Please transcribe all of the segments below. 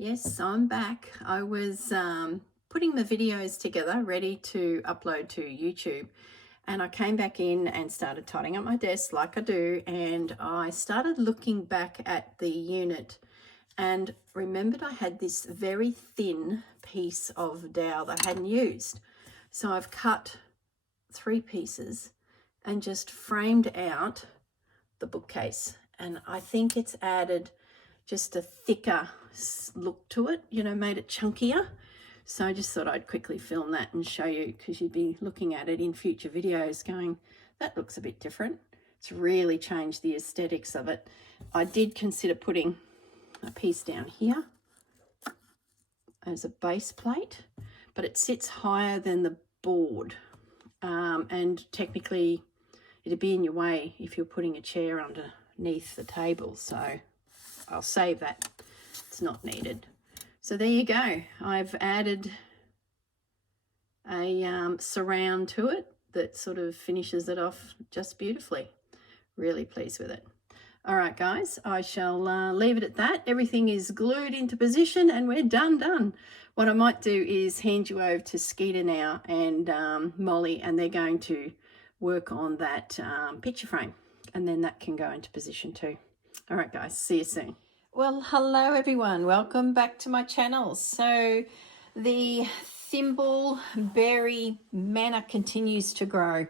Yes, I'm back. I was putting the videos together, ready to upload to YouTube. And I came back in and started tidying up my desk like I do. And I started looking back at the unit and remembered I had this very thin piece of dowel that I hadn't used. So I've cut 3 pieces and just framed out the bookcase. And I think it's added just a thicker look to it, you know, made it chunkier. So I just thought I'd quickly film that and show you, because you'd be looking at it in future videos going, that looks a bit different. It's really changed the aesthetics of it. I did consider putting a piece down here as a base plate, but it sits higher than the board, and technically it'd be in your way if you're putting a chair underneath the table, so I'll save that. It's not needed. So there you go. I've added a surround to it that sort of finishes it off just beautifully. Really pleased with it. All right, guys, I shall leave it at that. Everything is glued into position and we're done. What I might do is hand you over to Skeeter now and Molly, and they're going to work on that picture frame, and then that can go into position too. All right, guys, see you soon. Well, hello everyone, welcome back to my channel. So the Thimbleberry manor continues to grow.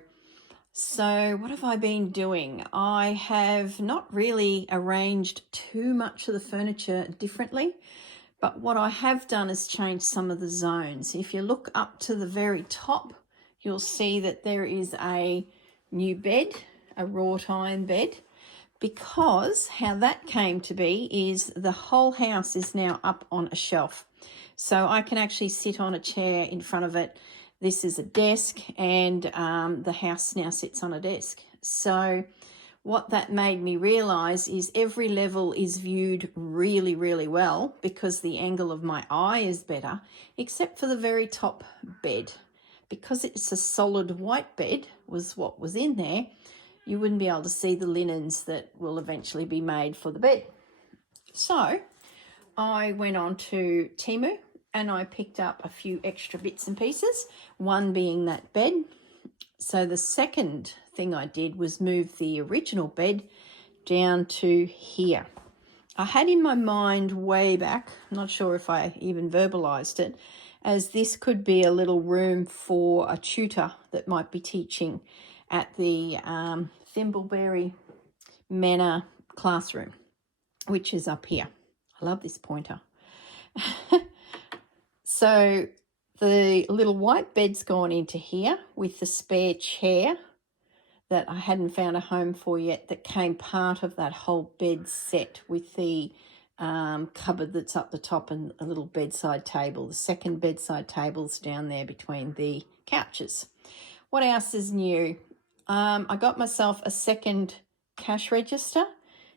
So what have I been doing? I have not really arranged too much of the furniture differently, but what I have done is change some of the zones. If you look up to the very top, you'll see that there is a new bed, a wrought iron bed, because how that came to be is the whole house is now up on a shelf. So I can actually sit on a chair in front of it. This is a desk, and the house now sits on a desk. So what that made me realize is every level is viewed really, really well because the angle of my eye is better, except for the very top bed. Because it's a solid white bed was what was in there, you wouldn't be able to see the linens that will eventually be made for the bed. So I went on to Temu and I picked up a few extra bits and pieces, one being that bed. So the second thing I did was move the original bed down to here. I had in my mind way back, I'm not sure if I even verbalized it, as this could be a little room for a tutor that might be teaching at the Thimbleberry Manor classroom, which is up here. I love this pointer. So the little white bed's gone into here with the spare chair that I hadn't found a home for yet, that came part of that whole bed set with the cupboard that's up the top and a little bedside table. The second bedside table's down there between the couches. What else is new? I got myself a second cash register.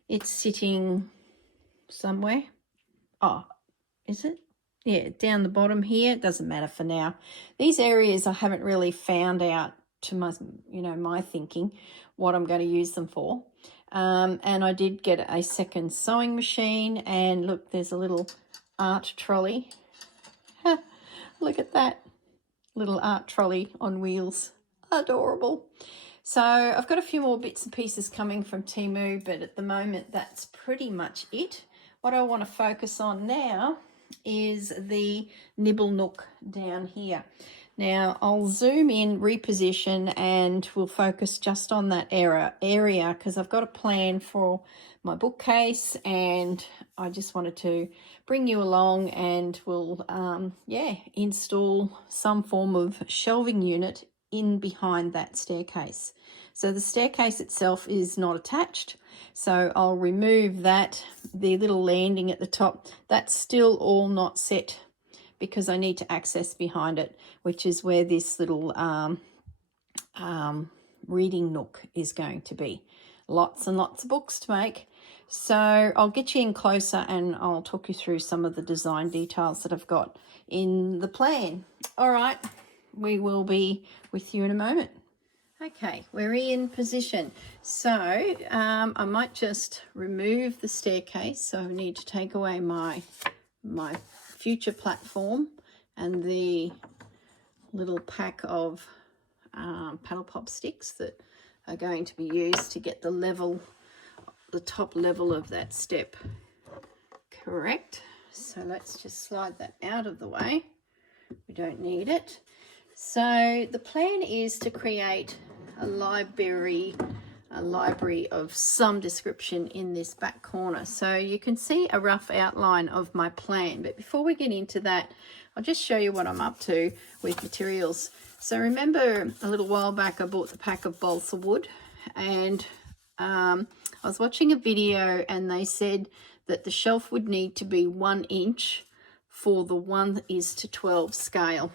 It's sitting somewhere. Oh, is it? Yeah, down the bottom here. It doesn't matter for now. These areas I haven't really found out to my, my thinking what I'm going to use them for. And I did get a second sewing machine, and look, there's a little art trolley. Look at that little art trolley on wheels. Adorable. So I've got a few more bits and pieces coming from Temu, but at the moment that's pretty much it. What I want to focus on now is the Nibble Nook down here. Now I'll zoom in, reposition, and we'll focus just on that area because I've got a plan for my bookcase, and I just wanted to bring you along, and we'll install some form of shelving unit in behind that staircase. So the staircase itself is not attached, so I'll remove that. The little landing at the top, that's still all not set because I need to access behind it, which is where this little reading nook is going to be. Lots and lots of books to make. So I'll get you in closer and I'll talk you through some of the design details that I've got in the plan. All right, we will be with you in a moment. Okay, we're in position. So I might just remove the staircase. So I need to take away my my future platform and the little pack of paddle pop sticks that are going to be used to get the top level of that step correct. So let's just slide that out of the way. We don't need it. So the plan is to create a library of some description in this back corner. So you can see a rough outline of my plan. But before we get into that, I'll just show you what I'm up to with materials. So remember a little while back I bought the pack of balsa wood, and I was watching a video and they said that the shelf would need to be 1 inch for the 1:12 scale.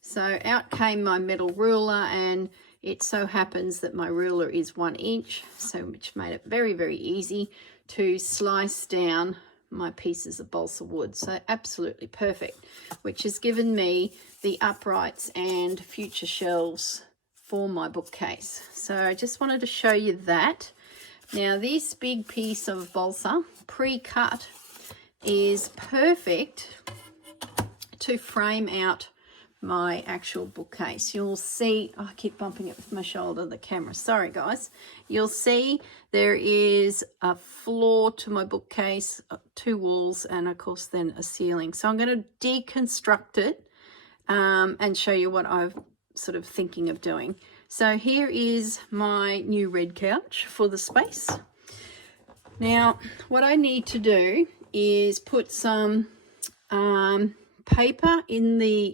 So out came my metal ruler, and it so happens that my ruler is 1 inch, so which made it very, very easy to slice down my pieces of balsa wood. So absolutely perfect, which has given me the uprights and future shelves for my bookcase. So I just wanted to show you that. Now this big piece of balsa pre-cut is perfect to frame out my actual bookcase. You'll see, oh, I keep bumping it with my shoulder, the camera, sorry guys. You'll see there is a floor to my bookcase, 2 walls, and of course then a ceiling. So I'm going to deconstruct it and show you what I'm sort of thinking of doing. So here is my new red couch for the space. Now what I need to do is put some paper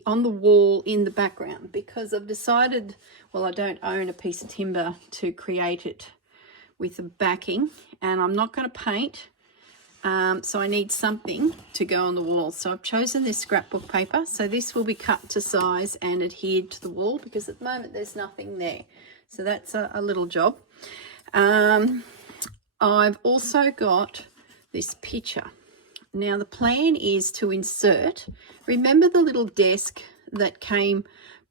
on the wall in the background, because I've decided, well, I don't own a piece of timber to create it with a backing, and I'm not going to paint, so I need something to go on the wall. So I've chosen this scrapbook paper. So this will be cut to size and adhered to the wall, because at the moment there's nothing there. So that's a little job. I've also got this picture. Now the plan is to insert, remember the little desk that came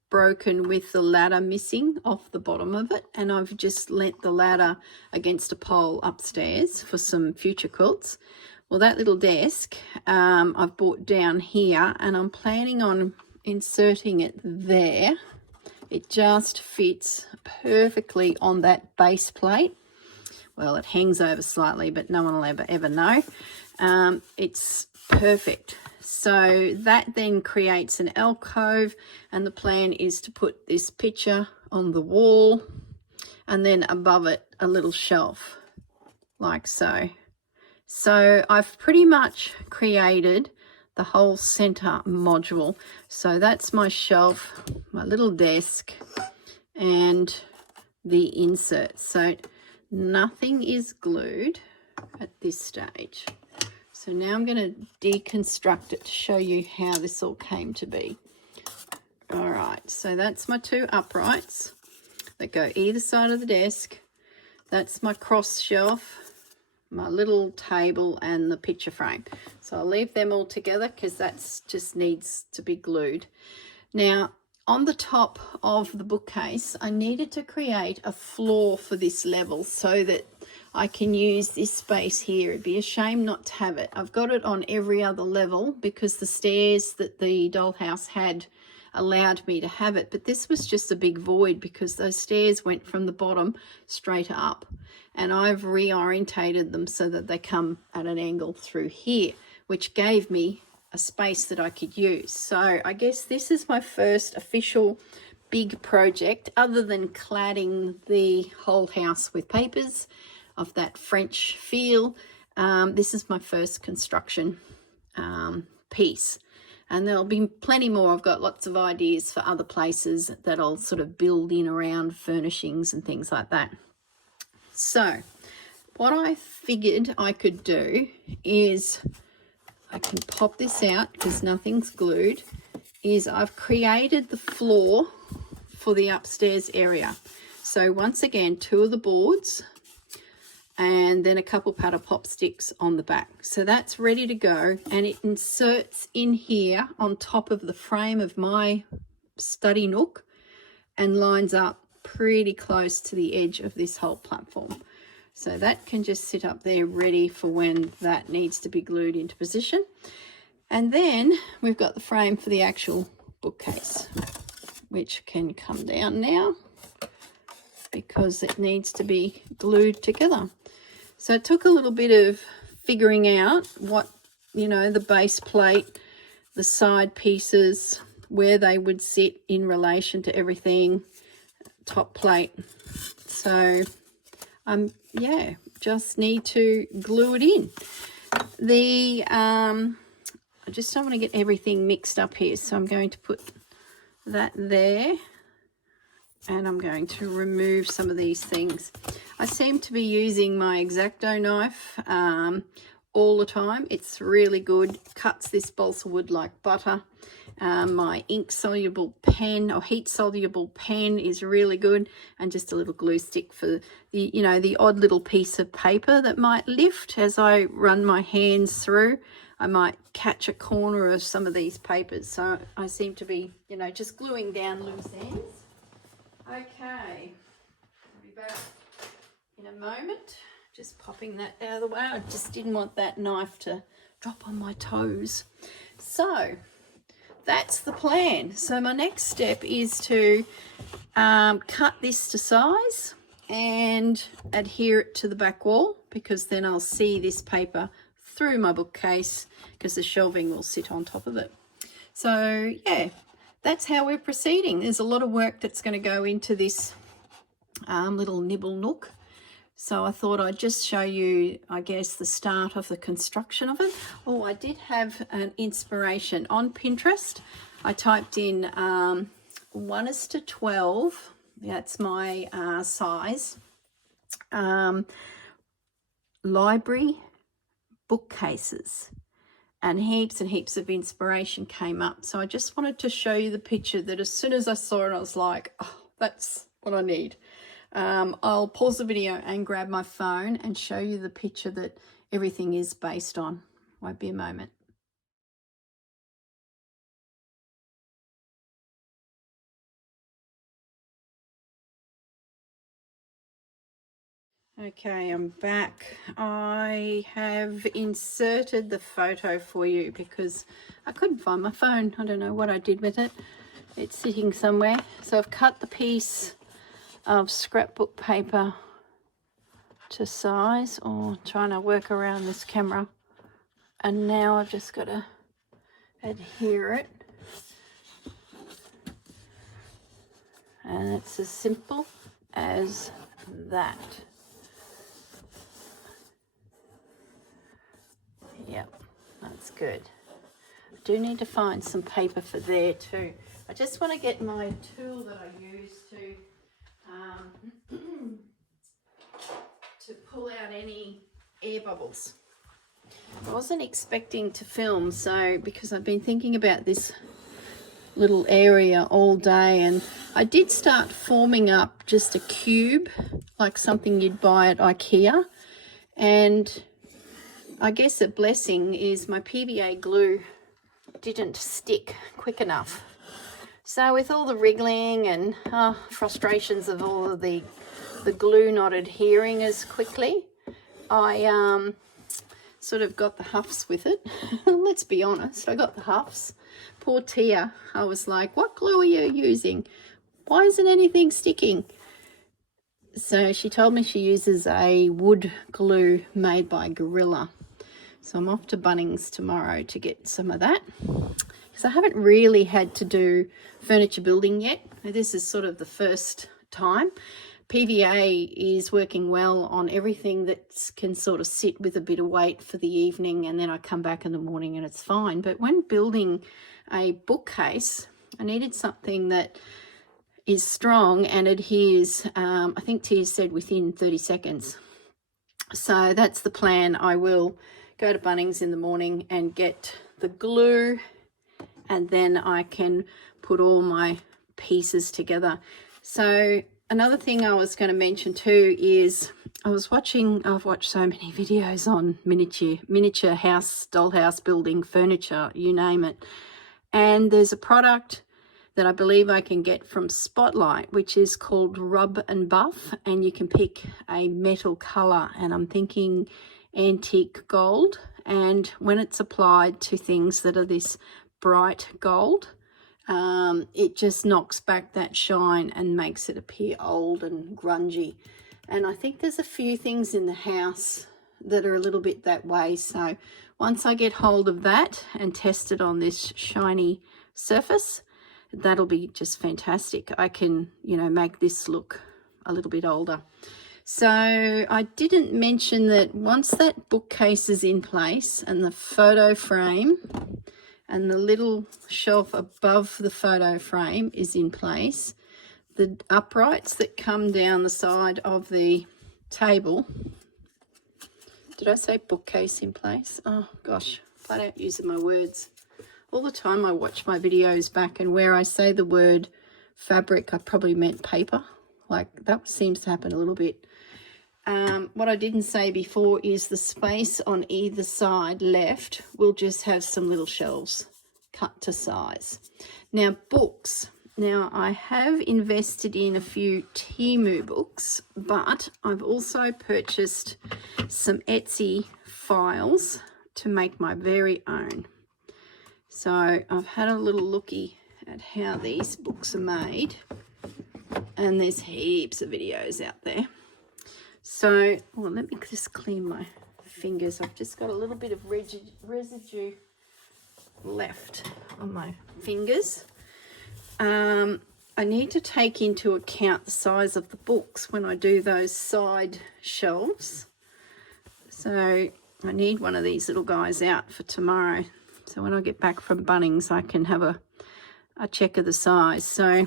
broken with the ladder missing off the bottom of it, and I've just leant the ladder against a pole upstairs for some future quilts. Well, that little desk I've brought down here, and I'm planning on inserting it there. It just fits perfectly on that base plate. Well, it hangs over slightly, but no one will ever know. It's perfect. So that then creates an alcove, and the plan is to put this picture on the wall, and then above it a little shelf like so. So I've pretty much created the whole center module. So that's my shelf, my little desk, and the insert. So nothing is glued at this stage. So now I'm going to deconstruct it to show you how this all came to be. All right, so that's my 2 uprights that go either side of the desk. That's my cross shelf, my little table, and the picture frame. So I'll leave them all together because that's just needs to be glued. Now, on the top of the bookcase, I needed to create a floor for this level so that I can use this space here. It'd be a shame not to have it. I've got it on every other level because the stairs that the Dollhouse had allowed me to have it, but this was just a big void because those stairs went from the bottom straight up, and I've reorientated them so that they come at an angle through here, which gave me a space that I could use. So I guess this is my first official big project, other than cladding the whole house with papers of that French feel. This is my first construction piece, and there'll be plenty more. I've got lots of ideas for other places that I'll sort of build in around furnishings and things like that. So what I figured I could do is, I can pop this out because nothing's glued, is I've created the floor for the upstairs area. So once again, 2 of the boards, and then a couple paddle pop sticks on the back. So that's ready to go, and it inserts in here on top of the frame of my study nook and lines up pretty close to the edge of this whole platform. So that can just sit up there ready for when that needs to be glued into position. And then we've got the frame for the actual bookcase, which can come down now because it needs to be glued together. So it took a little bit of figuring out what, you know, the base plate, the side pieces, where they would sit in relation to everything, top plate. So yeah, just need to glue it in. I just don't want to get everything mixed up here, so I'm going to put that there, and I'm going to remove some of these things. I seem to be using my X-Acto knife all the time. It's really good, cuts this balsa wood like butter. My ink soluble pen or heat soluble pen is really good, and just a little glue stick for the, you know, the odd little piece of paper that might lift as I run my hands through. I might catch a corner of some of these papers, so I seem to be, you know, just gluing down loose ends. Okay, I'll be back in a moment. Just popping that out of the way. I just didn't want that knife to drop on my toes. So that's the plan. So my next step is to cut this to size and adhere it to the back wall, because then I'll see this paper through my bookcase because the shelving will sit on top of it. So yeah, that's how we're proceeding. There's a lot of work that's going to go into this little Nibble Nook. So I thought I'd just show you, I guess, the start of the construction of it. Oh, I did have an inspiration on Pinterest. I typed in 1:12. That's my size. Library bookcases, and heaps of inspiration came up. So I just wanted to show you the picture that as soon as I saw it, I was like, oh, that's what I need. I'll pause the video and grab my phone and show you the picture that everything is based on. Won't be a moment. Okay, I'm back. I have inserted the photo for you because I couldn't find my phone. I don't know what I did with it. It's sitting somewhere. So I've cut the piece of scrapbook paper to size, or trying to work around this camera, and now I've just got to adhere it, and it's as simple as that. Yep, that's good. I do need to find some paper for there too. I just want to get my tool that I use to pull out any air bubbles. I wasn't expecting to film, so because I've been thinking about this little area all day, and I did start forming up just a cube, like something you'd buy at IKEA, and I guess a blessing is my PVA glue didn't stick quick enough. So with all the wriggling and frustrations of all of the glue not adhering as quickly, I sort of got the huffs with it. Let's be honest, I got the huffs. Poor Tia, I was like, what glue are you using? Why isn't anything sticking? So she told me she uses a wood glue made by Gorilla. So I'm off to Bunnings tomorrow to get some of that, because I haven't really had to do furniture building yet. This is sort of the first time. PVA is working well on everything that can sort of sit with a bit of weight for the evening, and then I come back in the morning and it's fine. But when building a bookcase, I needed something that is strong and adheres, I think Tia said within 30 seconds. So that's the plan. I will go to Bunnings in the morning and get the glue, and then I can put all my pieces together. So another thing I was going to mention too is I've watched so many videos on miniature house, dollhouse building, furniture, you name it. And there's a product that I believe I can get from Spotlight, which is called Rub and Buff, and you can pick a metal color, and I'm thinking antique gold, and when it's applied to things that are this bright gold, it just knocks back that shine and makes it appear old and grungy. And I think there's a few things in the house that are a little bit that way. So once I get hold of that and test it on this shiny surface, that'll be just fantastic. I can, you know, make this look a little bit older. So I didn't mention that once that bookcase is in place and the photo frame and the little shelf above the photo frame is in place, the uprights that come down the side of the table, did I say bookcase in place? Oh gosh, flat out using my words. All the time I watch my videos back, and where I say the word fabric, I probably meant paper. Like, that seems to happen a little bit. What I didn't say before is the space on either side left will just have some little shelves cut to size. Now, books. Now, I have invested in a few Temu books, but I've also purchased some Etsy files to make my very own. So I've had a little looky at how these books are made, and there's heaps of videos out there. So, well, let me just clean my fingers. I've just got a little bit of residue left on my fingers. I need to take into account the size of the books when I do those side shelves. So I need one of these little guys out for tomorrow. So when I get back from Bunnings, I can have a check of the size. So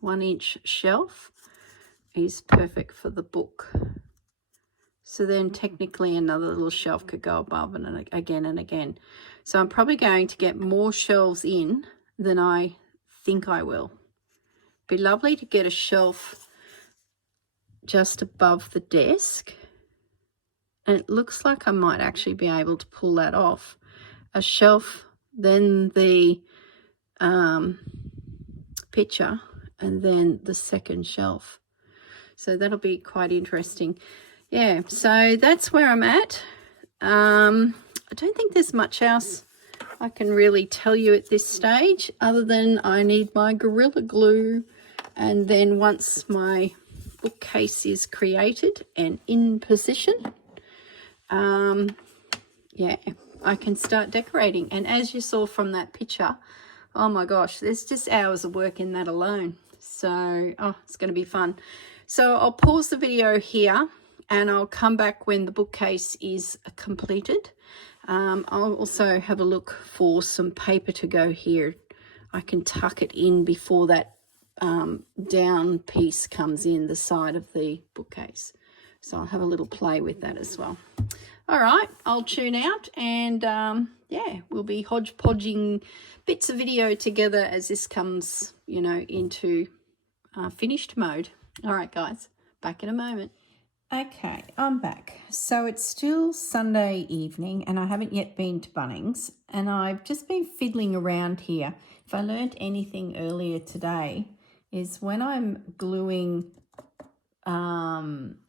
1 inch shelf is perfect for the book. So then technically another little shelf could go above and again and again. So I'm probably going to get more shelves in than I think I will. Be lovely to get a shelf just above the desk. And it looks like I might actually be able to pull that off. A shelf, then the picture, and then the second shelf. So that'll be quite interesting. Yeah, so that's where I'm at. I don't think there's much else I can really tell you at this stage, other than I need my Gorilla Glue, and then once my bookcase is created and in position, yeah, I can start decorating. And as you saw from that picture, oh my gosh, there's just hours of work in that alone. So, oh, it's going to be fun. So I'll pause the video here and I'll come back when the bookcase is completed. I'll also have a look for some paper to go here. I can tuck it in before that down piece comes in the side of the bookcase. So I'll have a little play with that as well. All right, I'll tune out and yeah, we'll be hodgepodging bits of video together as this comes, you know, into finished mode. All right, guys, back in a moment. Okay, I'm back. So it's still Sunday evening and I haven't yet been to Bunnings, and I've just been fiddling around here. If I learnt anything earlier today is when I'm gluing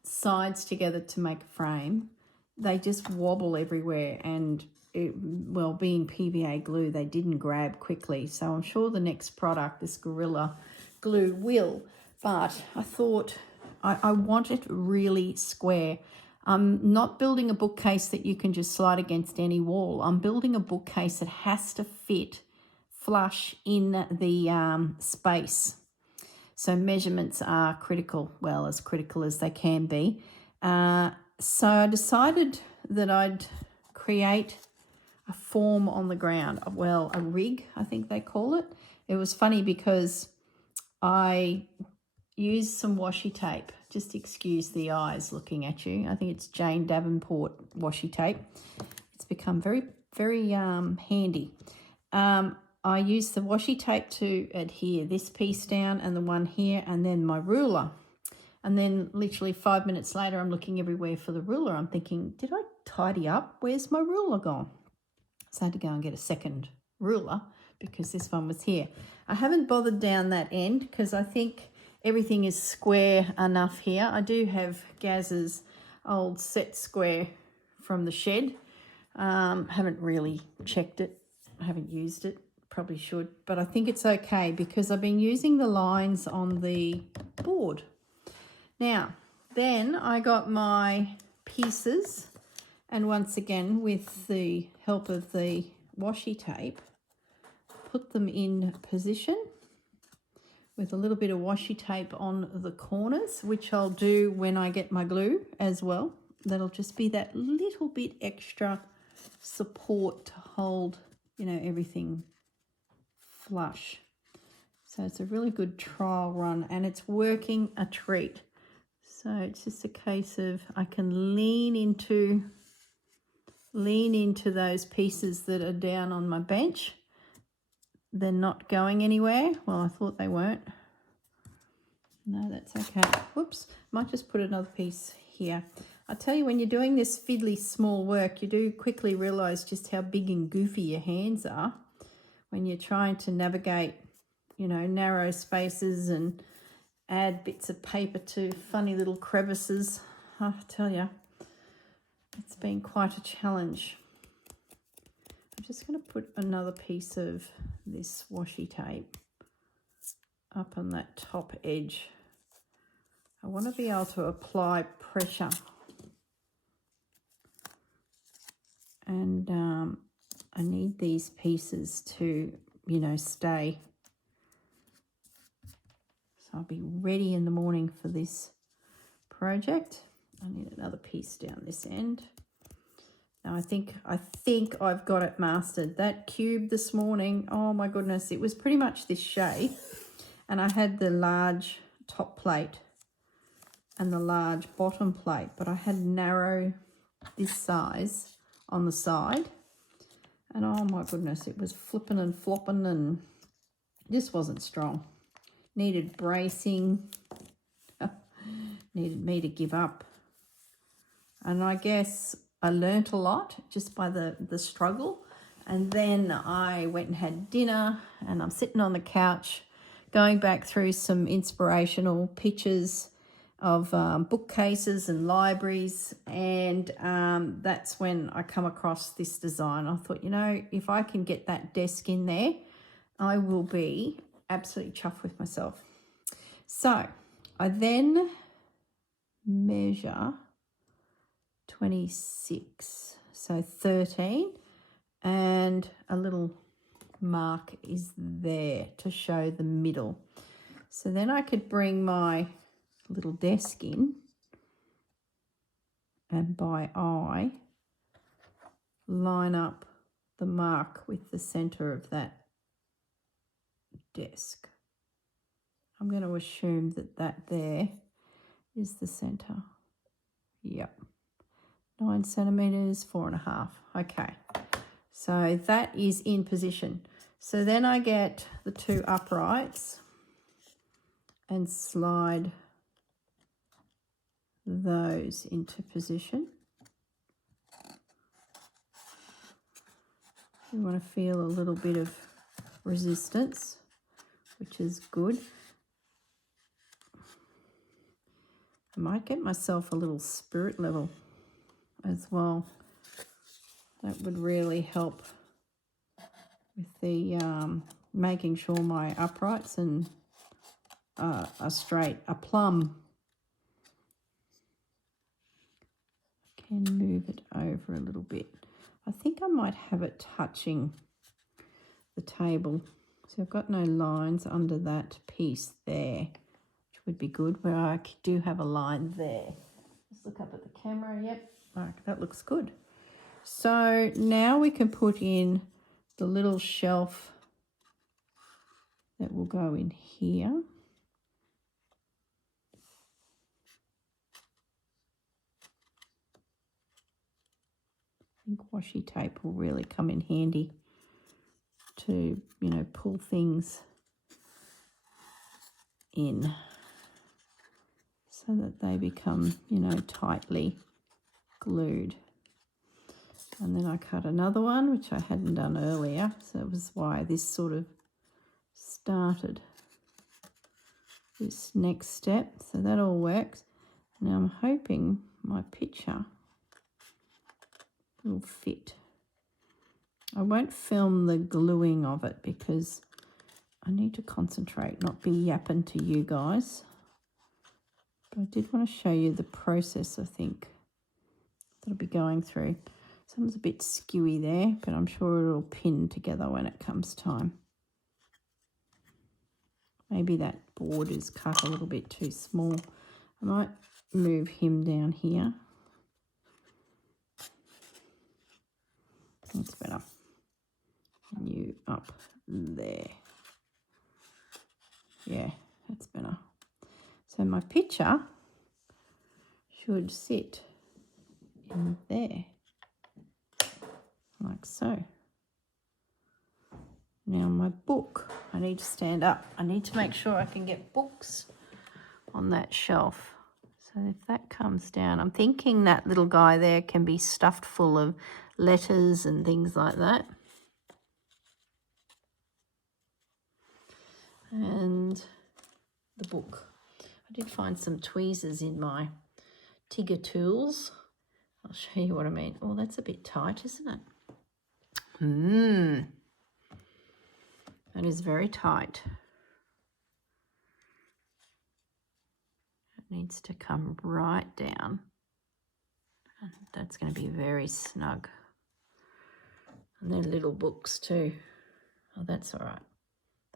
sides together to make a frame, they just wobble everywhere, and well, being PVA glue, they didn't grab quickly. So I'm sure the next product, this Gorilla Glue, will. But I thought I want it really square. I'm not building a bookcase that you can just slide against any wall. I'm building a bookcase that has to fit flush in the space. So measurements are critical, well, as critical as they can be. So I decided that I'd create a form on the ground. Well, a rig, I think they call it. It was funny because I used some washi tape. Just excuse the eyes looking at you. I think it's Jane Davenport washi tape. It's become very, very handy. I used the washi tape to adhere this piece down and the one here, and then my ruler. And then literally 5 minutes later, I'm looking everywhere for the ruler. I'm thinking, did I tidy up? Where's my ruler gone? So I had to go and get a second ruler because this one was here. I haven't bothered down that end because I think everything is square enough here. I do have Gaz's old set square from the shed. Haven't really checked it. I haven't used it. Probably should, but I think it's okay because I've been using the lines on the board. Now, then I got my pieces, and once again, with the help of the washi tape, put them in position with a little bit of washi tape on the corners, which I'll do when I get my glue as well. That'll just be that little bit extra support to hold, you know, everything flush. So it's a really good trial run and it's working a treat. So it's just a case of I can lean into those pieces that are down on my bench. They're not going anywhere. Well, I thought they weren't. No, that's okay. Whoops, might just put another piece here. I tell you, when you're doing this fiddly small work, you do quickly realise just how big and goofy your hands are when you're trying to navigate, you know, narrow spaces and add bits of paper to funny little crevices. I tell you, it's been quite a challenge. I'm just going to put another piece of this washi tape up on that top edge. I want to be able to apply pressure. And I need these pieces to, you know, stay. So I'll be ready in the morning for this project. I need another piece down this end. Now I think I've got it mastered. That cube this morning, oh my goodness, it was pretty much this shape. And I had the large top plate and the large bottom plate, but I had narrow this size on the side. And oh my goodness, it was flipping and flopping and just wasn't strong. Needed bracing. Needed me to give up. And I guess I learnt a lot just by the struggle. And then I went and had dinner and I'm sitting on the couch going back through some inspirational pictures of bookcases and libraries, and that's when I come across this design. I thought, you know, if I can get that desk in there, I will be absolutely chuffed with myself. So I then measure 26, so 13, and a little mark is there to show the middle. So then I could bring my little desk in and by eye line up the mark with the center of that desk. I'm going to assume that there is the center. Yep. 9 centimeters, 4.5. Okay. So that is in position. So then I get the two uprights and slide those into position. You want to feel a little bit of resistance, which is good. I might get myself a little spirit level as well. That would really help with the making sure my uprights and are straight, a plumb. Can move it over a little bit. I think I might have it touching the table. So I've got no lines under that piece there, which would be good, where I do have a line there. Let's look up at the camera. Yep, right, that looks good. So now we can put in the little shelf that will go in here. I think washi tape will really come in handy to, you know, pull things in so that they become, you know, tightly glued. And then I cut another one, which I hadn't done earlier, so that was why this sort of started this next step. So that all works. Now I'm hoping my picture will fit. I won't film the gluing of it because I need to concentrate, not be yapping to you guys. But I did want to show you the process, I think, that I'll be going through. Some's a bit skewy there, but I'm sure it'll pin together when it comes time. Maybe that board is cut a little bit too small. I might move him down here. That's better. And you up there. Yeah, that's better. So my picture should sit in there, like so. Now my book, I need to stand up. I need to make sure I can get books on that shelf. So if that comes down, I'm thinking that little guy there can be stuffed full of letters and things like that. And the book. I did find some tweezers in my Tigger tools. I'll show you what I mean. Oh, that's a bit tight, isn't it? That is very tight. It needs to come right down. And that's going to be very snug. And they're little books too. Oh, that's all right.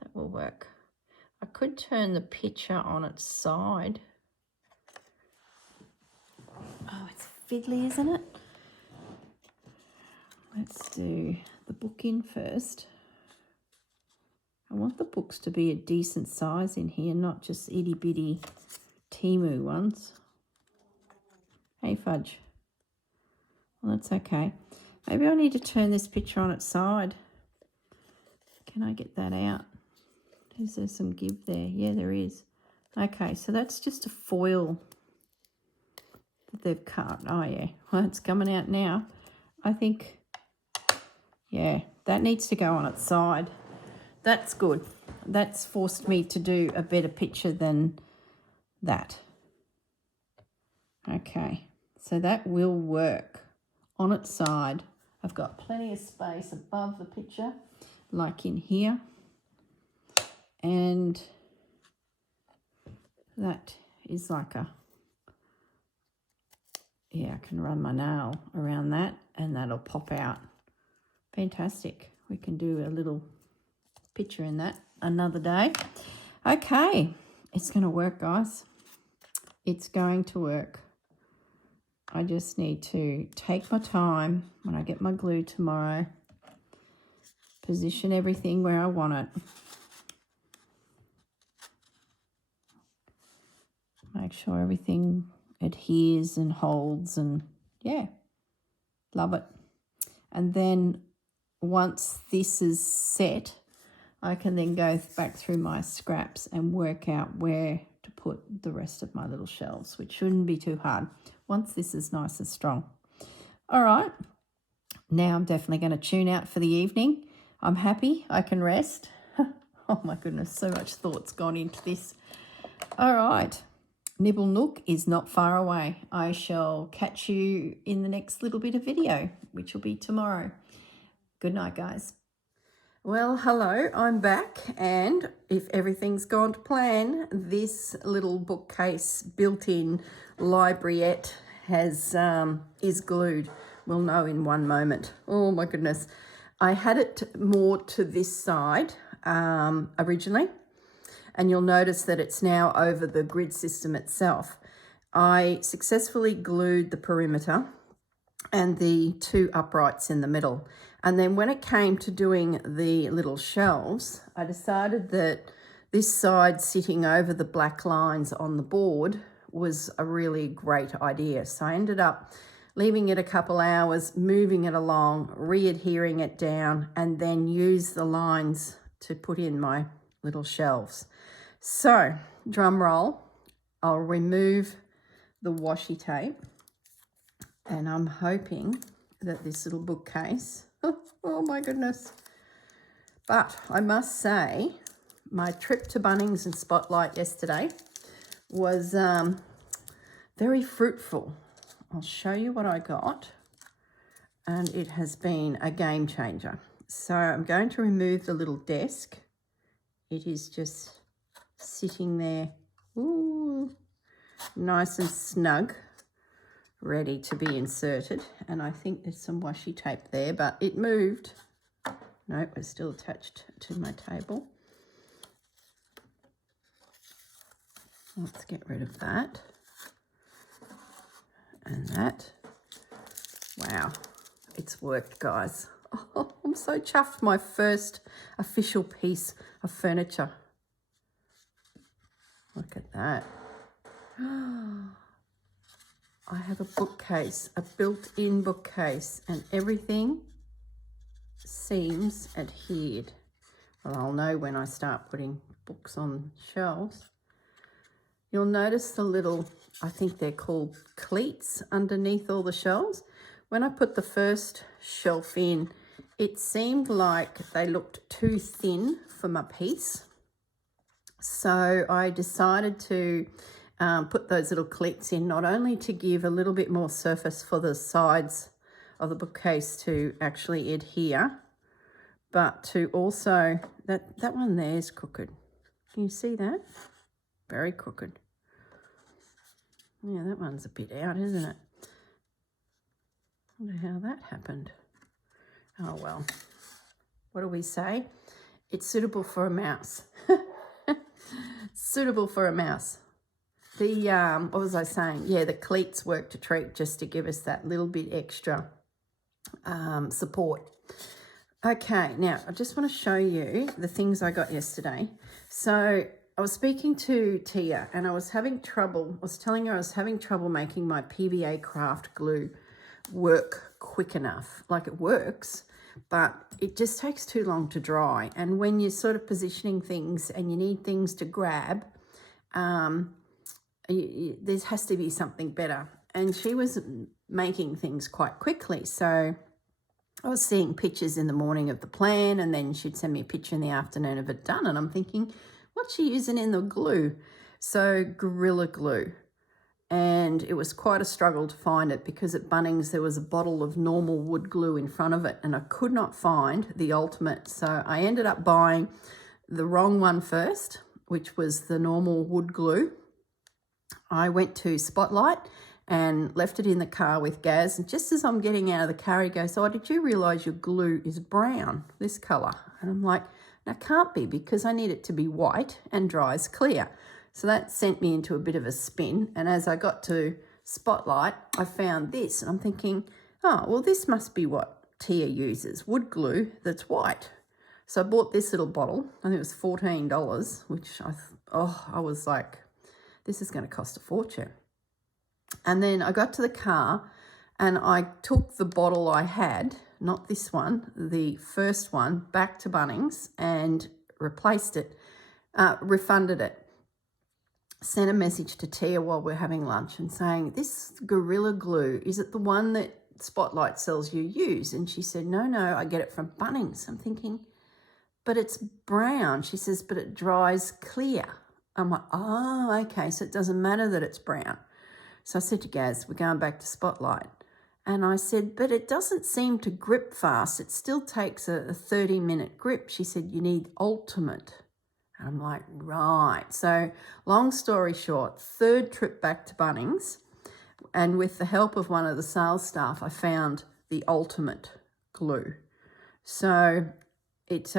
That will work. I could turn the picture on its side. Oh, it's fiddly, isn't it? Let's do the book in first. I want the books to be a decent size in here, not just itty-bitty Temu ones. Hey, fudge. Well, that's okay. Maybe I need to turn this picture on its side. Can I get that out? Is there some give there? Yeah, there is. Okay, so that's just a foil that they've cut. Oh, yeah. Well, it's coming out now. I think, yeah, that needs to go on its side. That's good. That's forced me to do a better picture than that. Okay, so that will work on its side. I've got plenty of space above the picture, like in here. And that is like a, yeah, I can run my nail around that and that'll pop out. Fantastic. We can do a little picture in that another day. Okay, it's going to work, guys. It's going to work. I just need to take my time when I get my glue tomorrow, position everything where I want it. Make sure everything adheres and holds and, yeah, love it. And then once this is set, I can then go back through my scraps and work out where to put the rest of my little shelves, which shouldn't be too hard once this is nice and strong. All right, now I'm definitely going to tune out for the evening. I'm happy, I can rest. Oh my goodness, so much thought's gone into this. All right. Nibble Nook is not far away. I shall catch you in the next little bit of video, which will be tomorrow. Good night, guys. Well, hello, I'm back, and if everything's gone to plan, this little bookcase built-in libraryette has is glued. We'll know in one moment. Oh my goodness. I had it more to this side originally, and you'll notice that it's now over the grid system itself. I successfully glued the perimeter and the two uprights in the middle. And then when it came to doing the little shelves, I decided that this side sitting over the black lines on the board was a really great idea. So I ended up leaving it a couple hours, moving it along, re-adhering it down, and then use the lines to put in my little shelves. So, drum roll, I'll remove the washi tape, and I'm hoping that this little bookcase, oh my goodness. But I must say, my trip to Bunnings and Spotlight yesterday was very fruitful. I'll show you what I got, and it has been a game changer. So I'm going to remove the little desk. It is just sitting there, ooh, nice and snug, ready to be inserted. And I think there's some washi tape there, but it moved. No, it's still attached to my table. Let's get rid of that and that. Wow, it's worked, guys. Oh, I'm so chuffed. My first official piece of furniture. Look at that. I have a bookcase, a built-in bookcase, and everything seems adhered. Well, I'll know when I start putting books on shelves. You'll notice the little, I think they're called cleats underneath all the shelves. When I put the first shelf in, it seemed like they looked too thin for my piece. So I decided to put those little cleats in, not only to give a little bit more surface for the sides of the bookcase to actually adhere, but to also, that one there is crooked. Can you see that? Very crooked. Yeah, that one's a bit out, isn't it? I wonder how that happened. Oh, well, what do we say? It's suitable for a mouse. Suitable for a mouse. The, what was I saying? Yeah, the cleats worked a treat just to give us that little bit extra support. Okay, now I just want to show you the things I got yesterday. So I was speaking to Tia and I was having trouble, I was telling her I was having trouble making my PVA craft glue work quick enough. Like, it works, but it just takes too long to dry. And when you're sort of positioning things and you need things to grab, there has to be something better. And she was making things quite quickly. So I was seeing pictures in the morning of the plan, and then she'd send me a picture in the afternoon of it done. And I'm thinking, what's she using in the glue? So Gorilla Glue. And it was quite a struggle to find it because at Bunnings there was a bottle of normal wood glue in front of it and I could not find the ultimate. So I ended up buying the wrong one first, which was the normal wood glue. I went to Spotlight and left it in the car with Gaz, and just as I'm getting out of the car, he goes, "Oh, did you realise your glue is brown, this colour?" And I'm like, "No, it can't be, because I need it to be white and dries clear." So that sent me into a bit of a spin, and as I got to Spotlight, I found this, and I'm thinking, oh, well, this must be what Tia uses, wood glue that's white. So I bought this little bottle, I think it was $14, which I was like, this is going to cost a fortune. And then I got to the car and I took the bottle I had, not this one, the first one, back to Bunnings and replaced it, refunded it. Sent a message to Tia while we're having lunch and saying, "This Gorilla Glue, is it the one that Spotlight sells you use?" And she said, no, I get it from Bunnings. I'm thinking, but it's brown. She says, but it dries clear. I'm like, oh, okay, so it doesn't matter that it's brown. So I said to Gaz, we're going back to Spotlight. And I said, but it doesn't seem to grip fast. It still takes a 30-minute grip. She said, you need Ultimate. And I'm like, right. So long story short, third trip back to Bunnings, and with the help of one of the sales staff, I found the Ultimate glue. So it's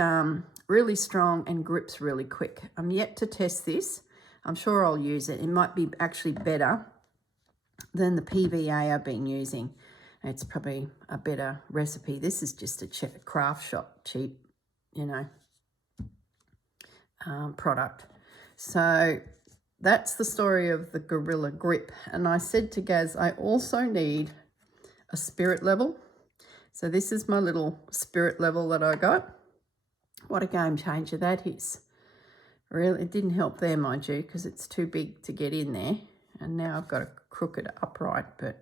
really strong and grips really quick. I'm yet to test this. I'm sure I'll use it. It might be actually better than the PVA I've been using. It's probably a better recipe. This is just a craft shop, cheap, product. So that's the story of the Gorilla Grip. And I said to Gaz, I also need a spirit level. So this is my little spirit level that I got. What a game changer that is. Really, it didn't help there, mind you, because it's too big to get in there. And now I've got a crooked upright, but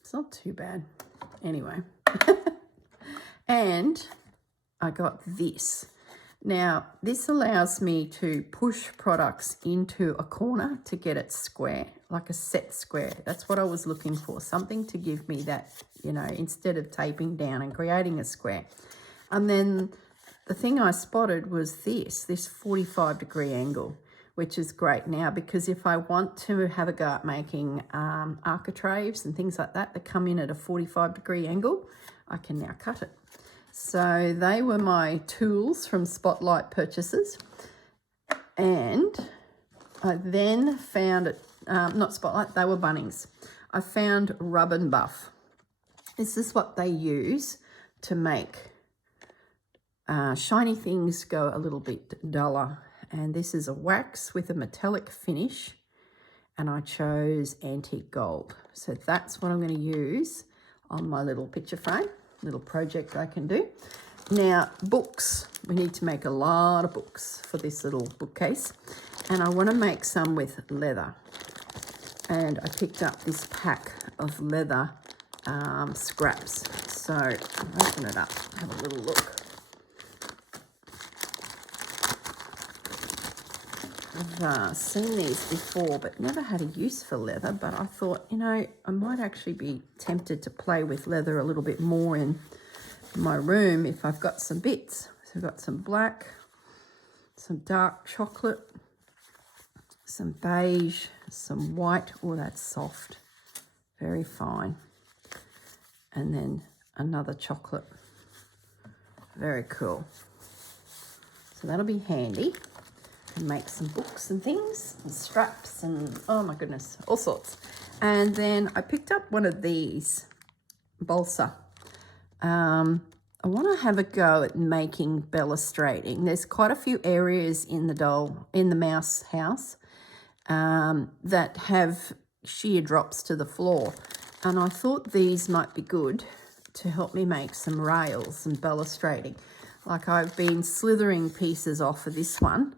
it's not too bad. Anyway. And I got this. Now, this allows me to push products into a corner to get it square. like a set square. That's what I was looking for, something to give me that, you know, instead of taping down and creating a square. And then the thing I spotted was this 45-degree angle, which is great now, because if I want to have a go at making architraves and things like that come in at a 45-degree angle, I can now cut it. So they were my tools from Spotlight purchases. And I then found it, not Spotlight, they were Bunnings. I found Rub and Buff. This is what they use to make shiny things go a little bit duller. And this is a wax with a metallic finish, and I chose antique gold. So that's what I'm going to use on my little picture frame, little project I can do. Now, books. We need to make a lot of books for this little bookcase, and I want to make some with leather. And I picked up this pack of leather scraps. So I'll open it up, have a little look. I've seen these before, but never had a use for leather. But I thought, you know, I might actually be tempted to play with leather a little bit more in my room if I've got some bits. So I've got some black, some dark chocolate, some beige, some white. Oh, that's soft, very fine. And then another chocolate. Very cool. So that'll be handy. And make some books and things and straps and oh my goodness, all sorts. And then I picked up one of these balsa. I want to have a go at making balustrating. There's quite a few areas in the mouse house that have sheer drops to the floor, and I thought these might be good to help me make some rails and balustrading. Like I've been slithering pieces off of this one.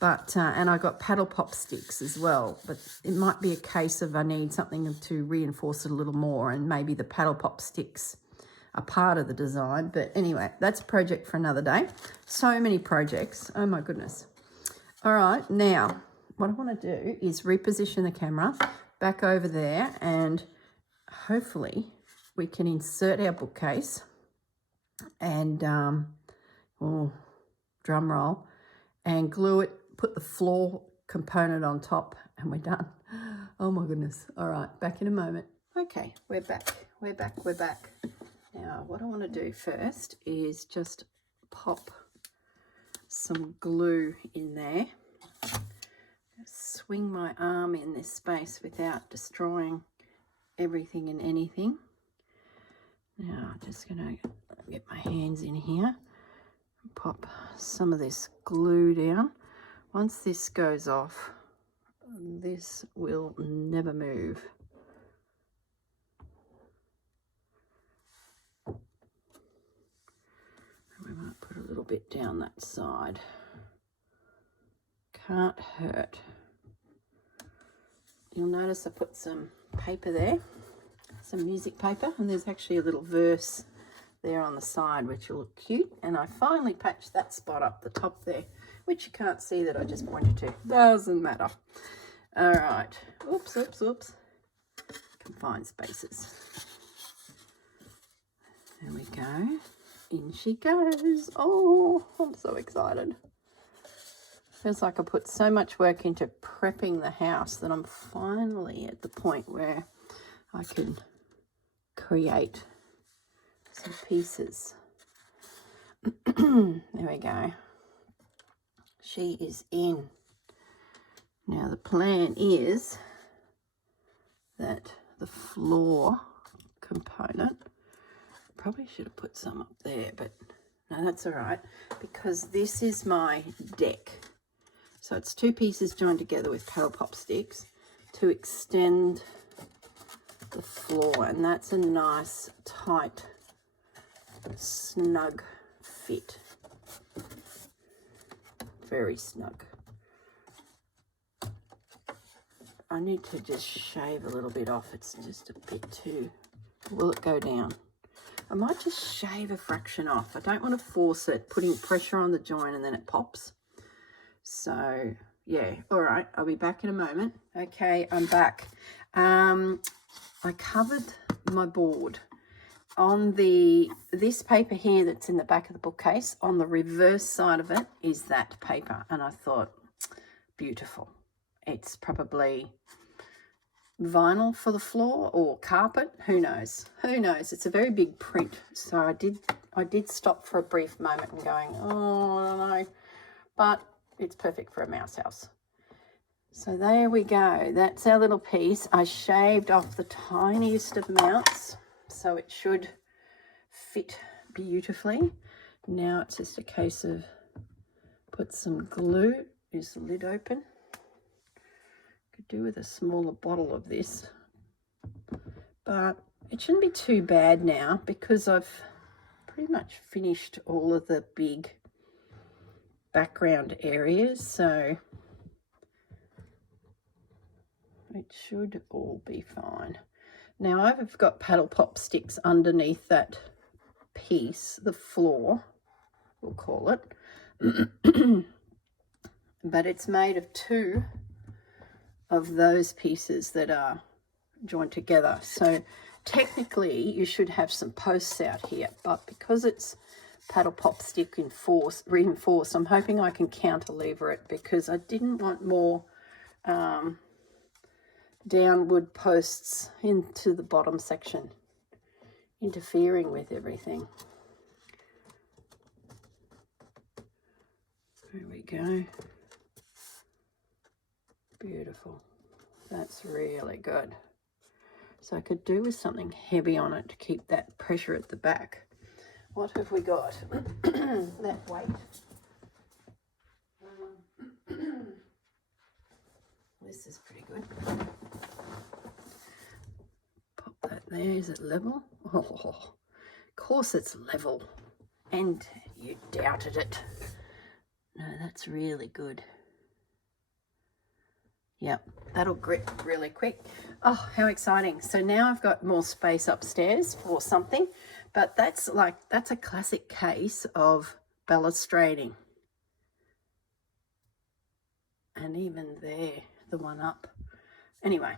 But, and I got paddle pop sticks as well, but it might be a case of I need something to reinforce it a little more, and maybe the paddle pop sticks are part of the design. But anyway, that's a project for another day. So many projects. Oh my goodness. All right, now what I want to do is reposition the camera back over there, and hopefully we can insert our bookcase and, oh, drum roll, and glue it. Put the floor component on top, and we're done. Oh my goodness. All right, back in a moment. Okay, we're back. Now, what I want to do first is just pop some glue in there. Swing my arm in this space without destroying everything and anything. Now, I'm just going to get my hands in here and pop some of this glue down. Once this goes off, this will never move. We might put a little bit down that side. Can't hurt. You'll notice I put some paper there, some music paper, and there's actually a little verse there on the side which will look cute. And I finally patched that spot up the top there, which you can't see that I just pointed to. Doesn't matter. All right. Oops. Confined spaces. There we go. In she goes. Oh, I'm so excited. Feels like I put so much work into prepping the house that I'm finally at the point where I can create some pieces. There we go. She is in. Now the plan is that the floor component, probably should have put some up there, but no, that's all right, because this is my deck. So it's two pieces joined together with paddle pop sticks to extend the floor, and that's a nice tight snug fit. Very snug. I need to just shave a little bit off. It's just a bit too... Will it go down? I might just shave a fraction off. I don't want to force it, putting pressure on the joint and then it pops. So Yeah, all right, I'll be back in a moment. Okay, I'm back. I covered my board on this paper here that's in the back of the bookcase. On the reverse side of it is that paper, and I thought, beautiful. It's probably vinyl for the floor or carpet, who knows, it's a very big print. So I did stop for a brief moment and going, oh, I don't know, but it's perfect for a mouse house. So there we go, that's our little piece. I shaved off the tiniest of amounts so it should fit beautifully. Now it's just a case of put some glue. Is the lid open? Could do with a smaller bottle of this, but it shouldn't be too bad now because I've pretty much finished all of the big background areas, so it should all be fine. Now I've got paddle pop sticks underneath that piece, the floor, we'll call it, but it's made of two of those pieces that are joined together. So technically you should have some posts out here, but because it's paddle pop stick reinforced, I'm hoping I can cantilever it because I didn't want more downward posts into the bottom section interfering with everything. There we go. Beautiful. That's really good. So I could do with something heavy on it to keep that pressure at the back. What have we got? That weight. This is pretty good. Pop that there. Is it level? Oh, of course it's level. And you doubted it. No, that's really good. Yep, that'll grip really quick. Oh, how exciting. So now I've got more space upstairs for something, but that's a classic case of balustrading. And even there, the one up. Anyway,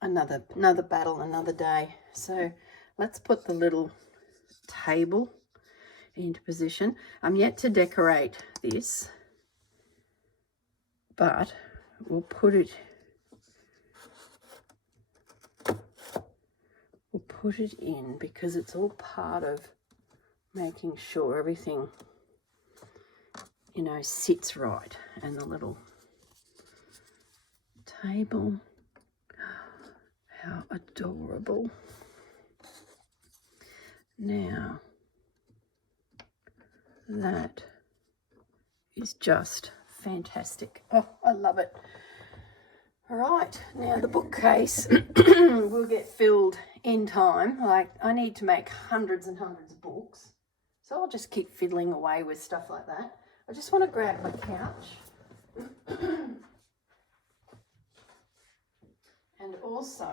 another battle, another day. So let's put the little table into position. I'm yet to decorate this, but we'll put it in because it's all part of making sure everything, you know, sits right. And the little table, how adorable. Now that is just fantastic. Oh, I love it. All right, now the bookcase will get filled in time. Like, I need to make hundreds and hundreds of books, so I'll just keep fiddling away with stuff like that. I just want to grab my couch and also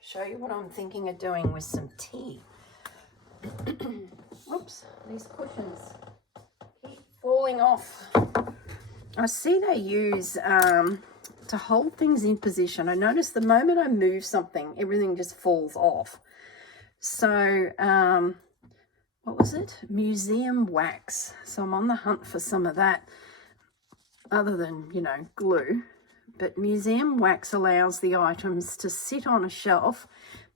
show you what I'm thinking of doing with some tea. Oops, these cushions keep falling off. I see they use to hold things in position. I notice the moment I move something, everything just falls off. So what was it? Museum wax. So I'm on the hunt for some of that, other than, you know, glue. But museum wax allows the items to sit on a shelf,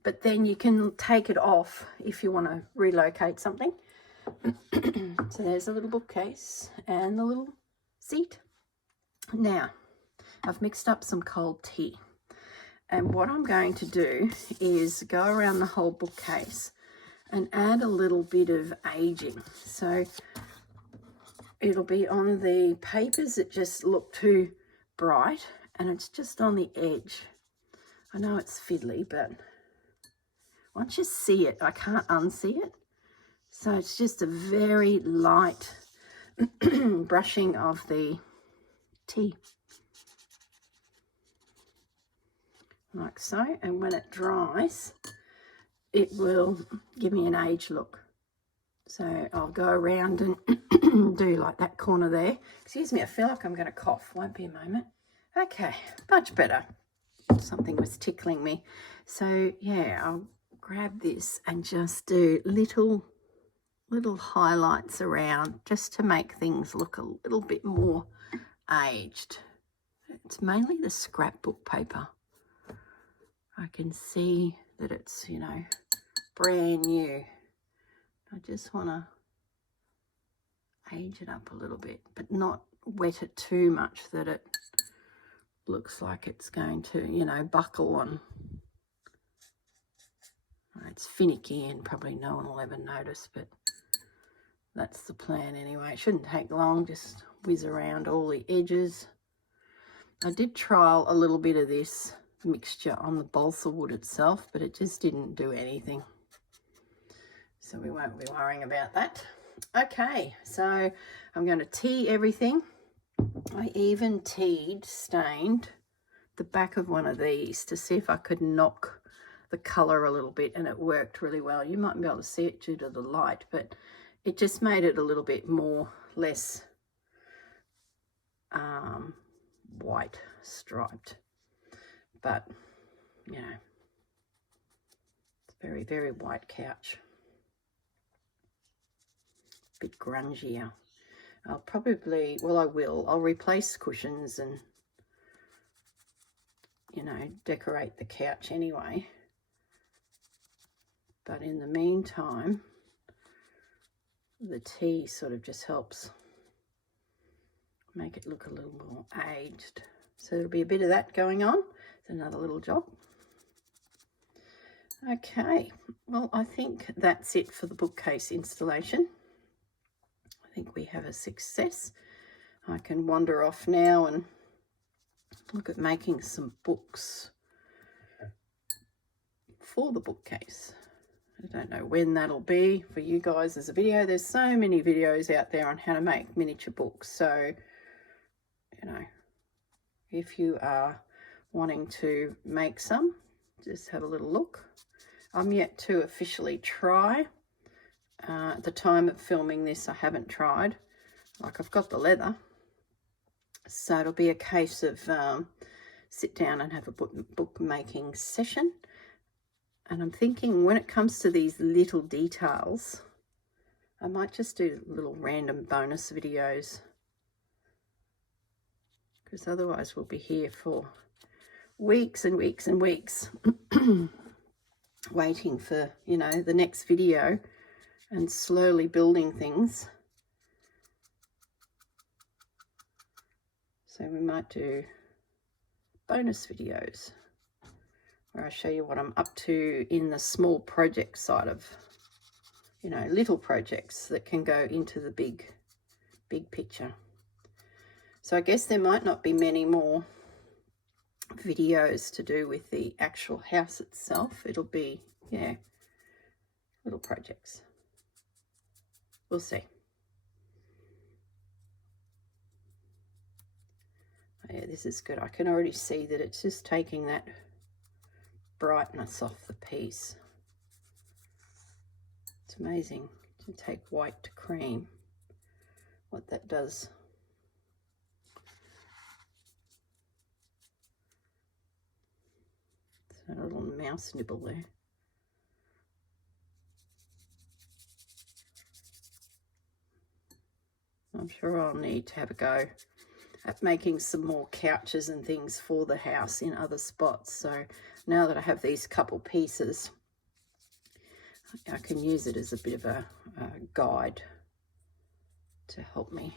but then you can take it off if you want to relocate something. So there's a little bookcase and the little seat. Now, I've mixed up some cold tea. And what I'm going to do is go around the whole bookcase and add a little bit of aging. So it'll be on the papers that just look too bright, and it's just on the edge. I know it's fiddly, but once you see it, I can't unsee it. So it's just a very light brushing of the tea. Like so, and when it dries, it will give me an age look. So I'll go around and do like that corner there. Excuse me, I feel like I'm going to cough. Won't be a moment. Okay, much better. Something was tickling me. So yeah, I'll grab this and just do little highlights around just to make things look a little bit more aged. It's mainly the scrapbook paper. I can see that it's, you know, brand new. I just want to age it up a little bit, but not wet it too much that it looks like it's going to, you know, buckle on. It's finicky and probably no one will ever notice, but that's the plan anyway. It shouldn't take long, just whiz around all the edges. I did trial a little bit of this mixture on the balsa wood itself, but it just didn't do anything. So we won't be worrying about that. Okay, so I'm going to tea everything. I even stained the back of one of these to see if I could knock the colour a little bit, and it worked really well. You might be able to see it due to the light, but it just made it a little bit less white striped. But, you know, it's very, very white couch. Bit grungier. I'll probably, well, I'll replace cushions and, you know, decorate the couch anyway. But in the meantime, the tea sort of just helps make it look a little more aged. So there'll be a bit of that going on. It's another little job. Okay, well, I think that's it for the bookcase installation. I think we have a success. I can wander off now and look at making some books for the bookcase. I don't know when that'll be for you guys as a video. There's so many videos out there on how to make miniature books. So, you know, if you are wanting to make some, just have a little look. I'm yet to officially try. At the time of filming this, I haven't tried. Like, I've got the leather. So it'll be a case of sit down and have a book making session. And I'm thinking when it comes to these little details, I might just do little random bonus videos, because otherwise we'll be here for weeks and weeks and weeks waiting for, you know, the next video and slowly building things. So we might do bonus videos where I show you what I'm up to in the small project side of, you know, little projects that can go into the big picture. So I guess there might not be many more videos to do with the actual house itself. It'll be, yeah, little projects. We'll see. Oh, yeah, this is good. I can already see that it's just taking that brightness off the piece. It's amazing to take white to cream, what that does. There's a little mouse nibble there. I'm sure I'll need to have a go at making some more couches and things for the house in other spots. So now that I have these couple pieces, I can use it as a bit of a guide to help me.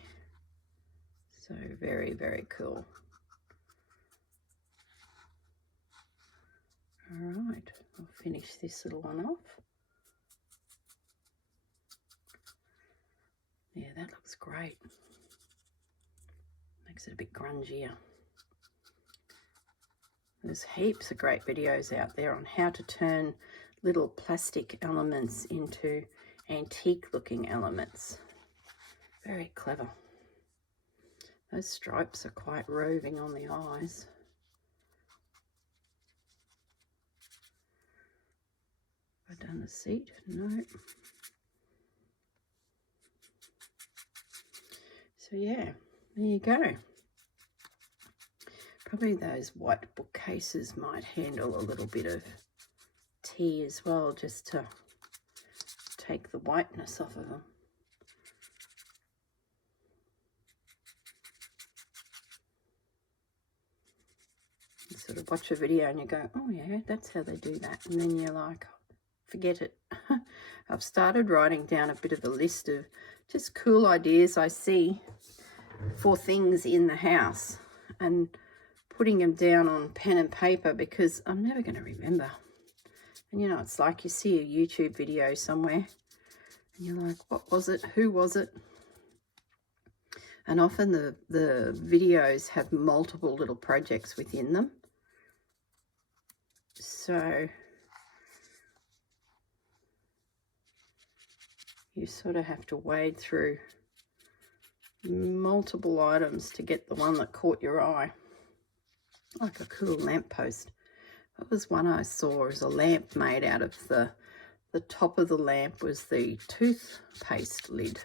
So very, very cool. All right, I'll finish this little one off. Yeah, that looks great. Makes it a bit grungier. There's heaps of great videos out there on how to turn little plastic elements into antique looking elements. Very clever. Those stripes are quite roving on the eyes. Have I done the seat? No. So yeah, there you go. Probably those white bookcases might handle a little bit of tea as well, just to take the whiteness off of them. You sort of watch a video and you go, oh yeah, that's how they do that. And then you're like, forget it. I've started writing down a bit of a list of just cool ideas I see for things in the house and putting them down on pen and paper, because I'm never going to remember. And you know, it's like you see a YouTube video somewhere and you're like, what was it? Who was it? And often the videos have multiple little projects within them. So you sort of have to wade through multiple items to get the one that caught your eye. Like a cool lamppost. That was one I saw as a lamp made out of the top of the lamp was the toothpaste lid.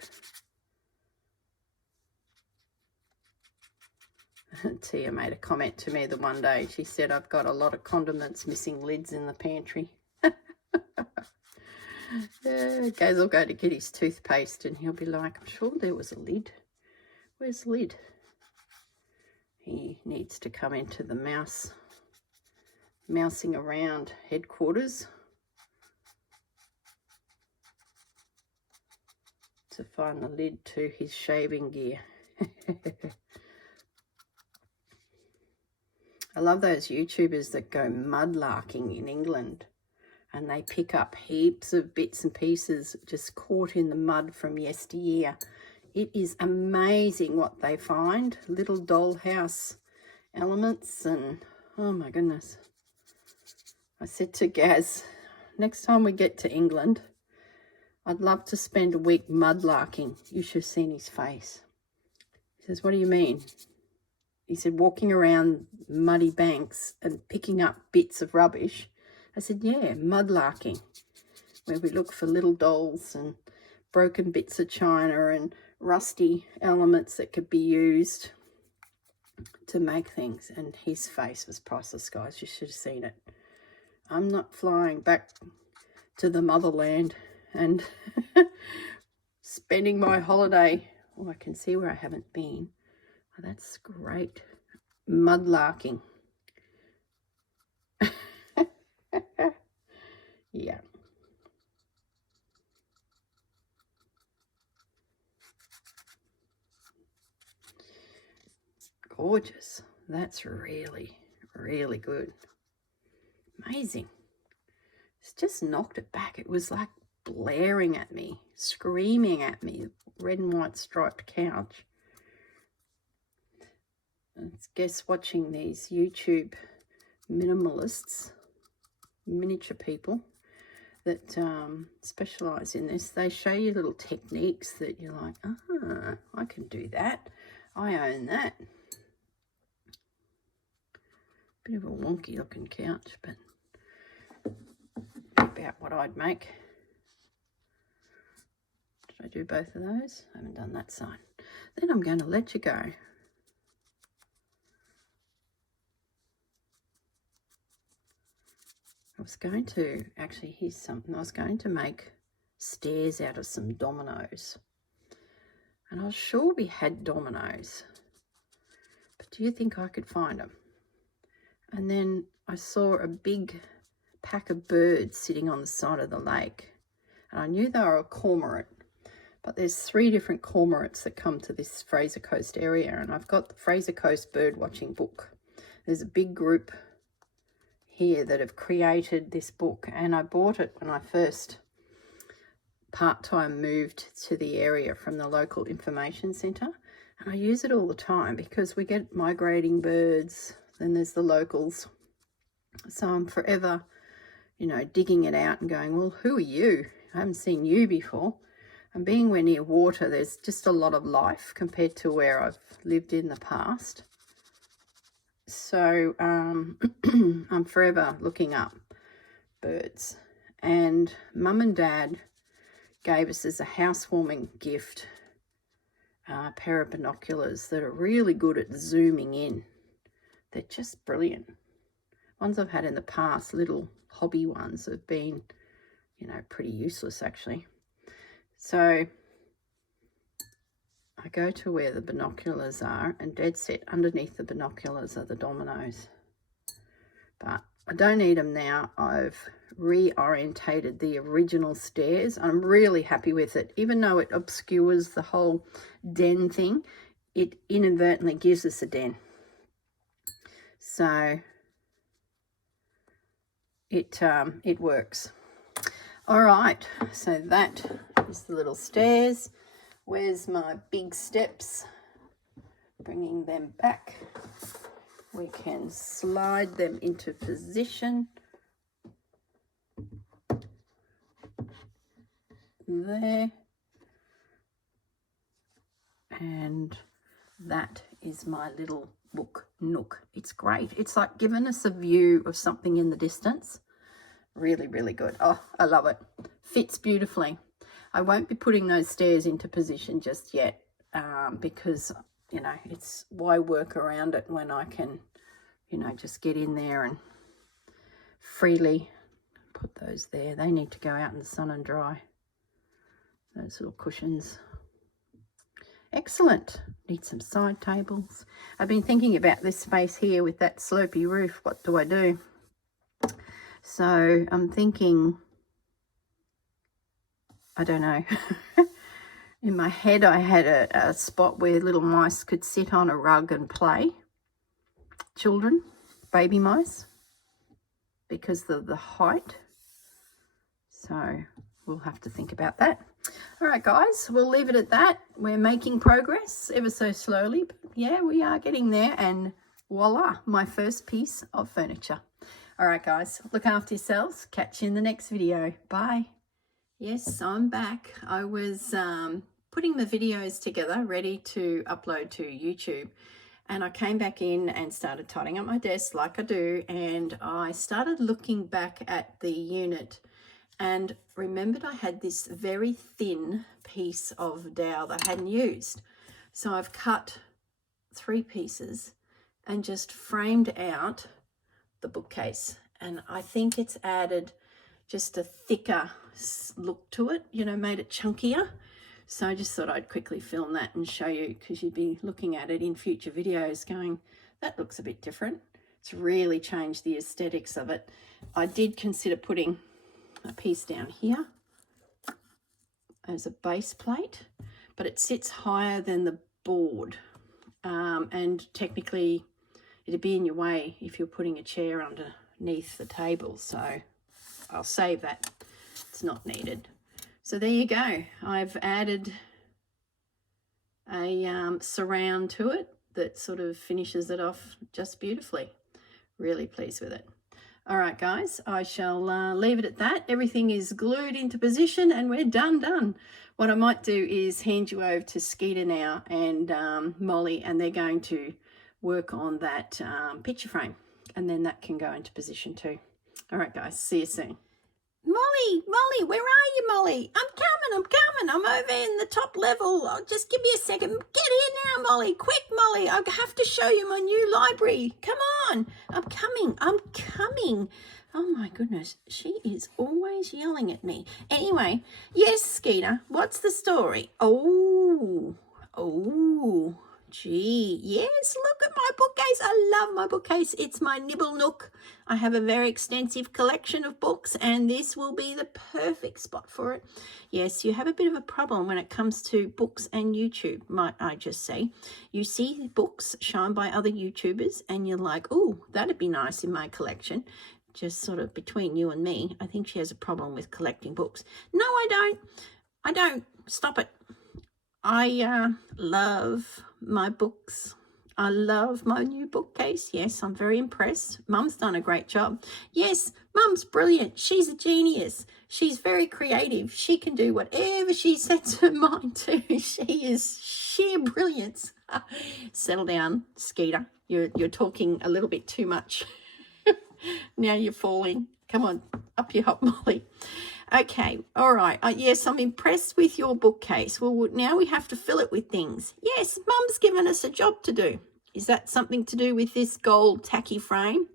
Tia made a comment to me the one day. She said, I've got a lot of condiments missing lids in the pantry. Yeah, Gaz will go to get his toothpaste and he'll be like, I'm sure there was a lid. Where's the lid? He needs to come into the mousing around headquarters to find the lid to his shaving gear. I love those YouTubers that go mudlarking in England and they pick up heaps of bits and pieces just caught in the mud from yesteryear. It is amazing what they find. Little dollhouse elements and, oh my goodness. I said to Gaz, next time we get to England, I'd love to spend a week mudlarking. You should have seen his face. He says, what do you mean? He said, walking around muddy banks and picking up bits of rubbish. I said, yeah, mudlarking, where we look for little dolls and broken bits of china and rusty elements that could be used to make things. And his face was priceless, guys. You should have seen it. I'm not flying back to the motherland and spending my holiday. Oh, I can see where I haven't been. Oh, that's great. Mudlarking. Yeah. Gorgeous. That's really, really good. Amazing. It's just knocked it back. It was like blaring at me, screaming at me. Red and white striped couch. I guess watching these YouTube minimalists, miniature people that specialize in this, they show you little techniques that you're like, ah, I can do that. I own that. Bit of a wonky looking couch, but about what I'd make. Did I do both of those? I haven't done that side. Then I'm going to let you go. I was going to, actually, here's something. I was going to make stairs out of some dominoes. And I was sure we had dominoes. But do you think I could find them? And then I saw a big pack of birds sitting on the side of the lake. And I knew they were a cormorant. But there's 3 different cormorants that come to this Fraser Coast area. And I've got the Fraser Coast bird watching book. There's a big group here that have created this book, and I bought it when I first part-time moved to the area from the local information centre, and I use it all the time because we get migrating birds, then there's the locals, so I'm forever, you know, digging it out and going, well, who are you? I haven't seen you before. And being we're near water, there's just a lot of life compared to where I've lived in the past. So I'm forever looking up birds. And Mum and Dad gave us as a housewarming gift pair of binoculars that are really good at zooming in. They're just brilliant. Ones I've had in the past, little hobby ones, have been, you know, pretty useless actually. So I go to where the binoculars are, and dead set underneath the binoculars are the dominoes. But I don't need them now. I've reorientated the original stairs. I'm really happy with it. Even though it obscures the whole den thing, it inadvertently gives us a den. So it works. All right, so that is the little stairs. Where's my big steps? Bringing them back. We can slide them into position. There. And that is my little book nook. It's great. It's like giving us a view of something in the distance. Really, really good. Oh, I love it. Fits beautifully. I won't be putting those stairs into position just yet because, you know, it's why work around it when I can, you know, just get in there and freely put those there. They need to go out in the sun and dry. Those little cushions. Excellent. Need some side tables. I've been thinking about this space here with that slopey roof. What do I do? So I'm thinking, I don't know. In my head, I had a spot where little mice could sit on a rug and play. Children, baby mice, because of the height. So we'll have to think about that. All right, guys, we'll leave it at that. We're making progress ever so slowly, but yeah, we are getting there, and voila, my first piece of furniture. All right, guys, look after yourselves. Catch you in the next video. Bye. Yes, I'm back. I was putting the videos together, ready to upload to YouTube, and I came back in and started tidying up my desk like I do, and I started looking back at the unit and remembered I had this very thin piece of dowel that I hadn't used. So I've cut 3 pieces and just framed out the bookcase, and I think it's added just a thicker look to it, you know, made it chunkier. So I just thought I'd quickly film that and show you, because you'd be looking at it in future videos going, that looks a bit different. It's really changed the aesthetics of it. I did consider putting a piece down here as a base plate, but it sits higher than the board, and technically it'd be in your way if you're putting a chair underneath the table, so I'll save that. It's not needed. So there you go. I've added a surround to it that sort of finishes it off just beautifully. Really pleased with it. All right, guys, I shall leave it at that. Everything is glued into position and we're done. What I might do is hand you over to Skeeter now and Molly, and they're going to work on that picture frame, and then that can go into position too. All right, guys, see you soon. Molly, where are you, Molly? I'm coming. I'm over in the top level. Oh, just give me a second. Get here now, Molly. Quick, Molly. I have to show you my new library. Come on. I'm coming. Oh, my goodness. She is always yelling at me. Anyway, yes, Skeeter, what's the story? Oh, gee, yes, look at my bookcase. I love my bookcase. It's my Nibble Nook. I have a very extensive collection of books, and this will be the perfect spot for it. Yes, you have a bit of a problem when it comes to books and YouTube, might I just say. You see books shown by other YouTubers, and you're like, oh, that'd be nice in my collection. Just sort of between you and me, I think she has a problem with collecting books. No, I don't. Stop it. I love my books. I love my new bookcase. Yes, I'm very impressed. Mum's done a great job. Yes, Mum's brilliant. She's a genius. She's very creative. She can do whatever she sets her mind to. She is sheer brilliance. Settle down, Skeeter. You're talking a little bit too much. Now you're falling. Come on, up you hop, Molly. Okay, all right. Yes, I'm impressed with your bookcase. Well, now we have to fill it with things. Yes, Mum's given us a job to do. Is that something to do with this gold tacky frame?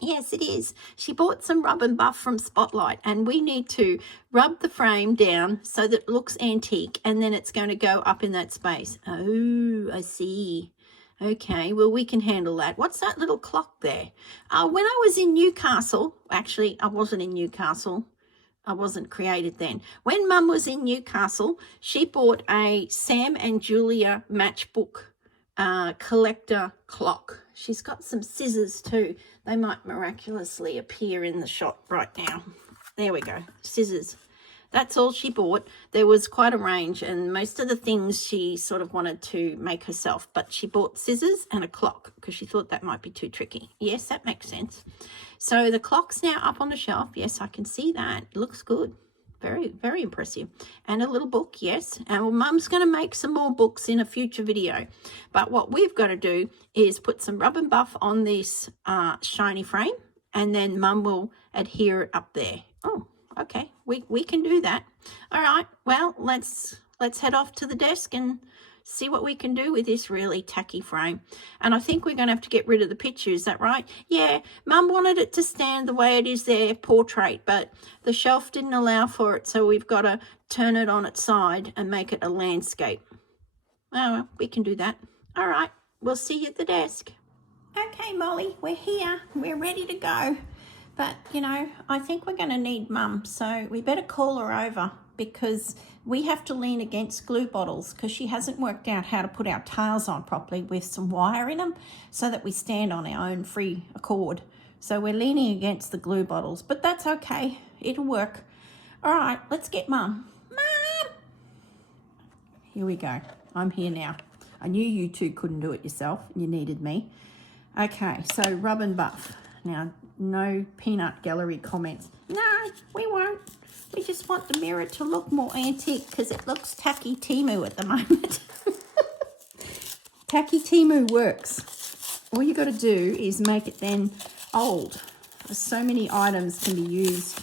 Yes, it is. She bought some rub and buff from Spotlight, and we need to rub the frame down so that it looks antique, and then it's going to go up in that space. Oh, I see. Okay, well, we can handle that. What's that little clock there? When I was in Newcastle, actually, I wasn't in Newcastle. I wasn't created then. When Mum was in Newcastle, she bought a Sam and Julia matchbook collector clock. She's got some scissors too. They might miraculously appear in the shop right now. There we go, scissors. That's all she bought. There was quite a range, and most of the things she sort of wanted to make herself, but she bought scissors and a clock because she thought that might be too tricky. Yes, that makes sense. So the clock's now up on the shelf. Yes, I can see that. It looks good. Very, very impressive. And a little book, yes. And well, Mum's going to make some more books in a future video. But what we've got to do is put some rub and buff on this shiny frame, and then Mum will adhere it up there. Oh, okay. We can do that. All right. Well, let's head off to the desk and see what we can do with this really tacky frame. And I think we're going to have to get rid of the picture. Is that right? Yeah, Mum wanted it to stand the way it is there, portrait, but the shelf didn't allow for it, so we've got to turn it on its side and make it a landscape. Oh, well, we can do that. All right, we'll see you at the desk. Okay, Molly, we're here. We're ready to go. But, you know, I think we're going to need Mum, so we better call her over, because we have to lean against glue bottles because she hasn't worked out how to put our tails on properly with some wire in them so that we stand on our own free accord. So we're leaning against the glue bottles, but that's okay. It'll work. All right, let's get Mum. Mum! Here we go. I'm here now. I knew you two couldn't do it yourself. You needed me. Okay, so rub and buff. Now, no peanut gallery comments. No, we won't. We just want the mirror to look more antique because it looks tacky Timu at the moment. Tacky Timu works. All you got to do is make it then old. So many items can be used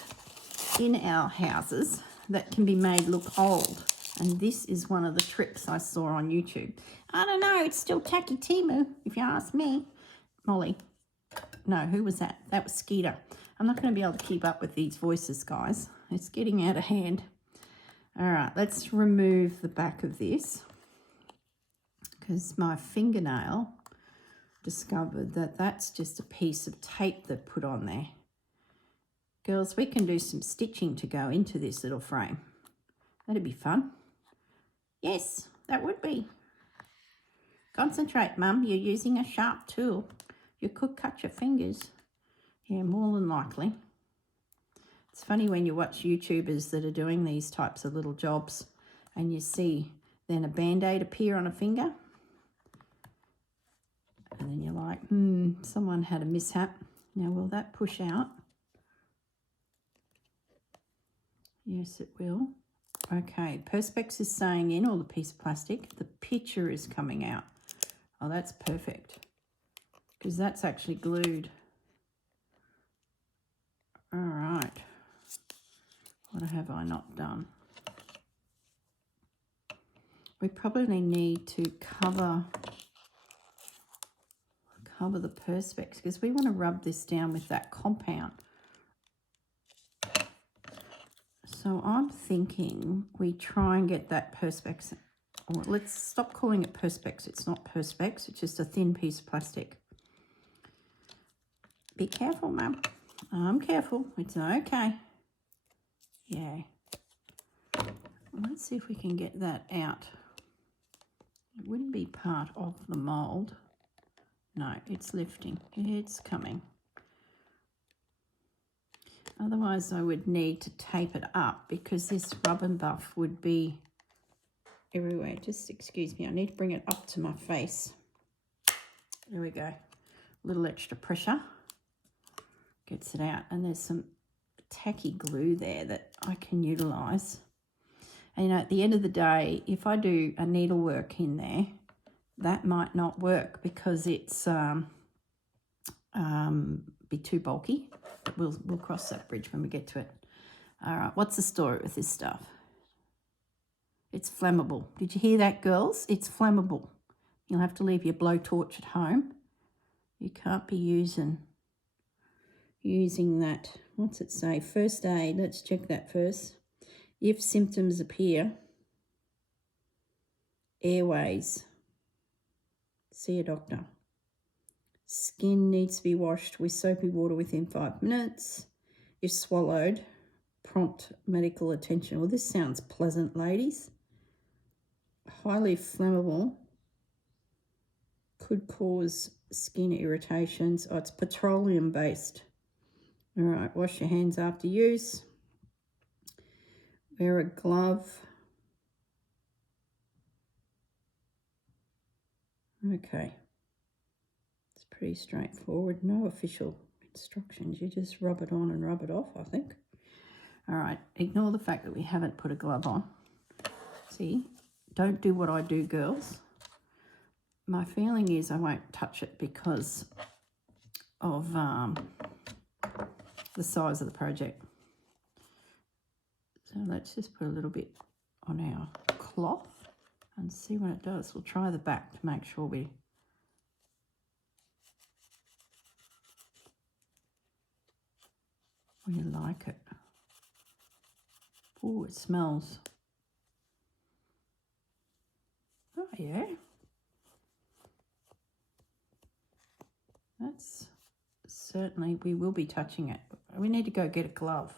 in our houses that can be made look old. And this is one of the tricks I saw on YouTube. I don't know, it's still tacky Timu, if you ask me. Molly. No, who was that? That was Skeeter. I'm not going to be able to keep up with these voices, guys. It's getting out of hand. All right, let's remove the back of this because my fingernail discovered that that's just a piece of tape that put on there. Girls, we can do some stitching to go into this little frame. That'd be fun. Yes, that would be. Concentrate, Mum. You're using a sharp tool. You could cut your fingers. Yeah, more than likely. It's funny when you watch YouTubers that are doing these types of little jobs and you see then a Band-Aid appear on a finger. And then you're like, someone had a mishap. Now, will that push out? Yes, it will. Okay, Perspex is staying in, all the piece of plastic. The picture is coming out. Oh, that's perfect because that's actually glued. All right. What have I not done? We probably need to cover the Perspex because we want to rub this down with that compound. So I'm thinking we try and get that Perspex. Or let's stop calling it Perspex. It's not Perspex. It's just a thin piece of plastic. Be careful, Mum. I'm careful. It's okay. Yeah. Let's see if we can get that out. It wouldn't be part of the mould. No, it's lifting. It's coming. Otherwise, I would need to tape it up because this rub and buff would be everywhere. Just excuse me. I need to bring it up to my face. There we go. A little extra pressure. Gets it out. And there's some tacky glue there that I can utilise. And, you know, at the end of the day, if I do a needlework in there, that might not work because it's be too bulky. We'll cross that bridge when we get to it. All right, what's the story with this stuff? It's flammable. Did you hear that, girls? It's flammable. You'll have to leave your blowtorch at home. You can't be using that. What's it say? First aid. Let's check that first. If symptoms appear, airways, see a doctor. Skin needs to be washed with soapy water within 5 minutes. If swallowed, prompt medical attention. Well, this sounds pleasant, ladies. Highly flammable. Could cause skin irritations. Oh, it's petroleum based. All right, wash your hands after use. Wear a glove. Okay. It's pretty straightforward. No official instructions. You just rub it on and rub it off, I think. All right, ignore the fact that we haven't put a glove on. See, don't do what I do, girls. My feeling is I won't touch it because of the size of the project. So let's just put a little bit on our cloth and see what it does. We'll try the back to make sure we... like it. Oh, it smells. Oh, yeah. That's certainly, we will be touching it. We need to go get a glove.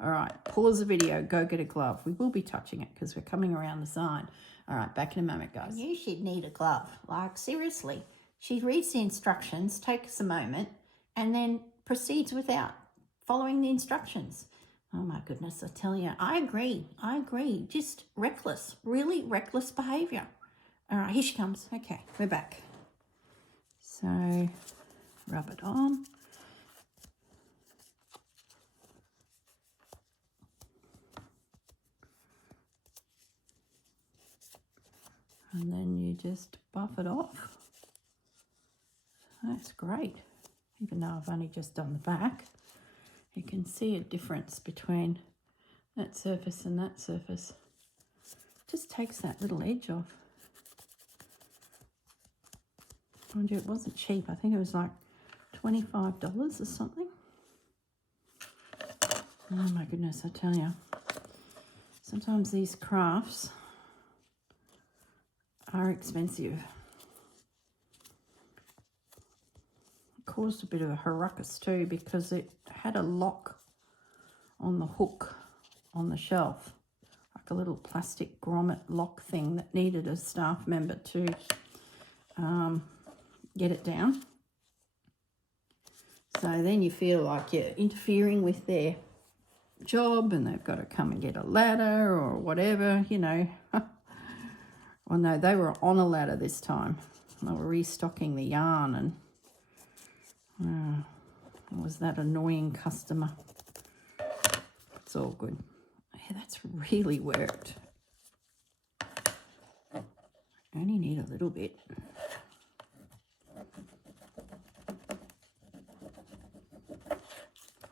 All right, pause the video, go get a glove. We will be touching it because we're coming around the sign. All right, back in a moment, guys. I knew she'd need a glove. Like, seriously. She reads the instructions, takes a moment, and then proceeds without following the instructions. Oh, my goodness, I tell you. I agree. Just reckless, really reckless behaviour. All right, here she comes. Okay, we're back. So, rub it on. And then you just buff it off. That's great. Even though I've only just done the back, you can see a difference between that surface and that surface. Just takes that little edge off. Mind you, it wasn't cheap. I think it was like $25 or something. Oh my goodness, I tell you. Sometimes these crafts are expensive. It caused a bit of a ruckus too because it had a lock on the hook on the shelf, like a little plastic grommet lock thing that needed a staff member to get it down. So then you feel like you're interfering with their job and they've got to come and get a ladder or whatever, you know. Well, no, they were on a ladder this time. They were restocking the yarn and it was that annoying customer. It's all good. Yeah, that's really worked. I only need a little bit.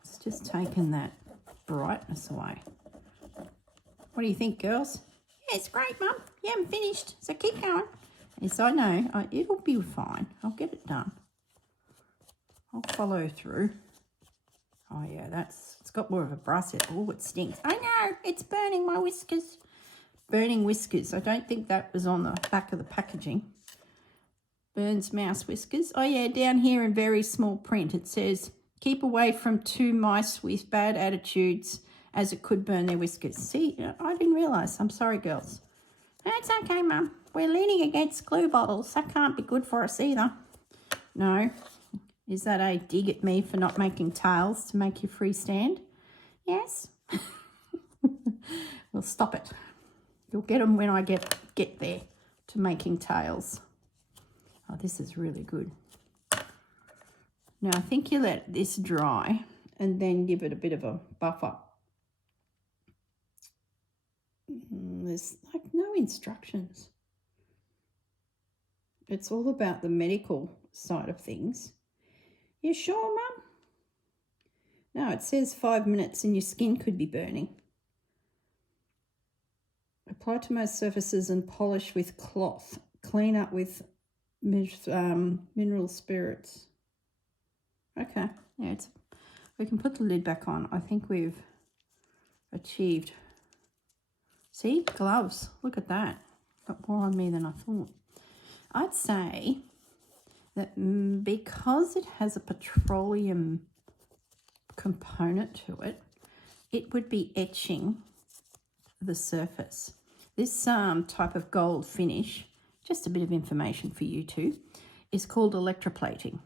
It's just taken that brightness away. What do you think, girls? Yeah, it's great, Mum. You haven't finished, so keep going. Yes, I know. It'll be fine. I'll get it done. I'll follow through. Oh, yeah, it's got more of a brass. Oh, it stinks. I know, it's burning my whiskers. Burning whiskers. I don't think that was on the back of the packaging. Burns mouse whiskers. Oh, yeah, down here in very small print it says, keep away from 2 mice with bad attitudes as it could burn their whiskers. See, I didn't realise. I'm sorry, girls. It's okay, Mum. We're leaning against glue bottles. That can't be good for us either. No. Is that a dig at me for not making tails to make you freestand? Yes. Well, stop it. You'll get them when I get there to making tails. Oh, this is really good. Now, I think you let this dry and then give it a bit of a buffer. There's like no instructions. It's all about the medical side of things. You sure, Mum? No, it says 5 minutes and your skin could be burning. Apply to most surfaces and polish with cloth. Clean up with mineral spirits. Okay, yeah, we can put the lid back on. I think we've achieved. See, gloves. Look at that. Got more on me than I thought. I'd say that because it has a petroleum component to it, it would be etching the surface. This type of gold finish, just a bit of information for you too, is called electroplating.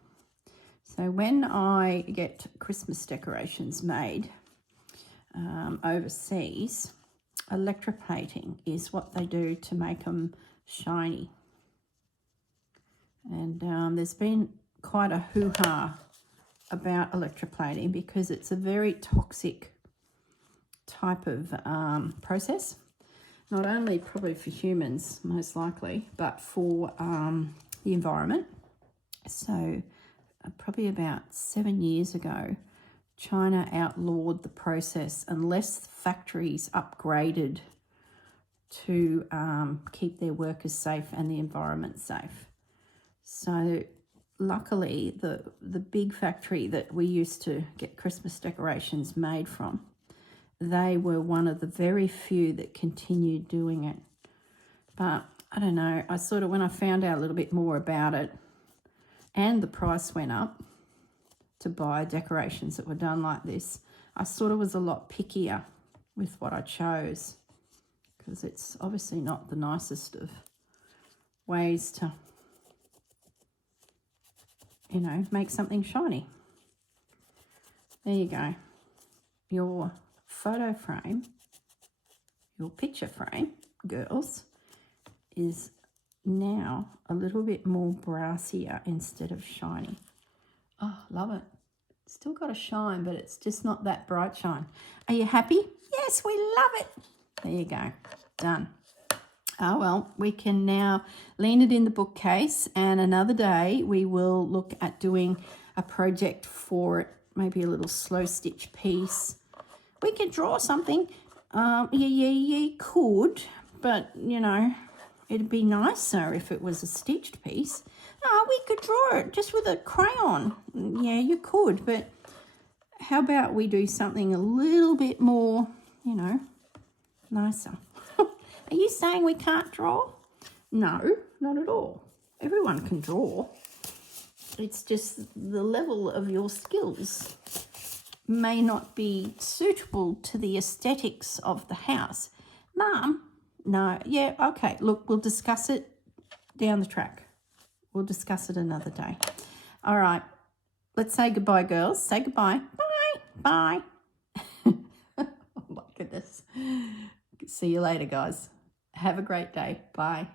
So when I get Christmas decorations made overseas, electroplating is what they do to make them shiny. And there's been quite a hoo-ha about electroplating because it's a very toxic type of process, not only probably for humans most likely, but for the environment. So probably about 7 years ago, China outlawed the process unless factories upgraded to keep their workers safe and the environment safe. So luckily, the big factory that we used to get Christmas decorations made from, they were one of the very few that continued doing it. But I don't know, I sort of, when I found out a little bit more about it and the price went up to buy decorations that were done like this, I sort of was a lot pickier with what I chose because it's obviously not the nicest of ways to, you know, make something shiny. There you go. Your photo frame, your picture frame, girls, is now a little bit more brassier instead of shiny. Oh, love it. Still got a shine, but it's just not that bright shine. Are you happy? Yes, we love it. There you go. Done. Oh, well, we can now lean it in the bookcase, and another day we will look at doing a project for it, maybe a little slow stitch piece. We could draw something. You could, but, you know, it'd be nicer if it was a stitched piece. No, we could draw it just with a crayon. Yeah, you could, but how about we do something a little bit more, you know, nicer? Are you saying we can't draw? No, not at all. Everyone can draw. It's just the level of your skills may not be suitable to the aesthetics of the house. Mum, no, yeah, okay, look, we'll discuss it down the track. We'll discuss it another day. All right, let's say goodbye, girls. Say goodbye. Bye. Bye. Oh, my goodness. See you later, guys. Have a great day. Bye.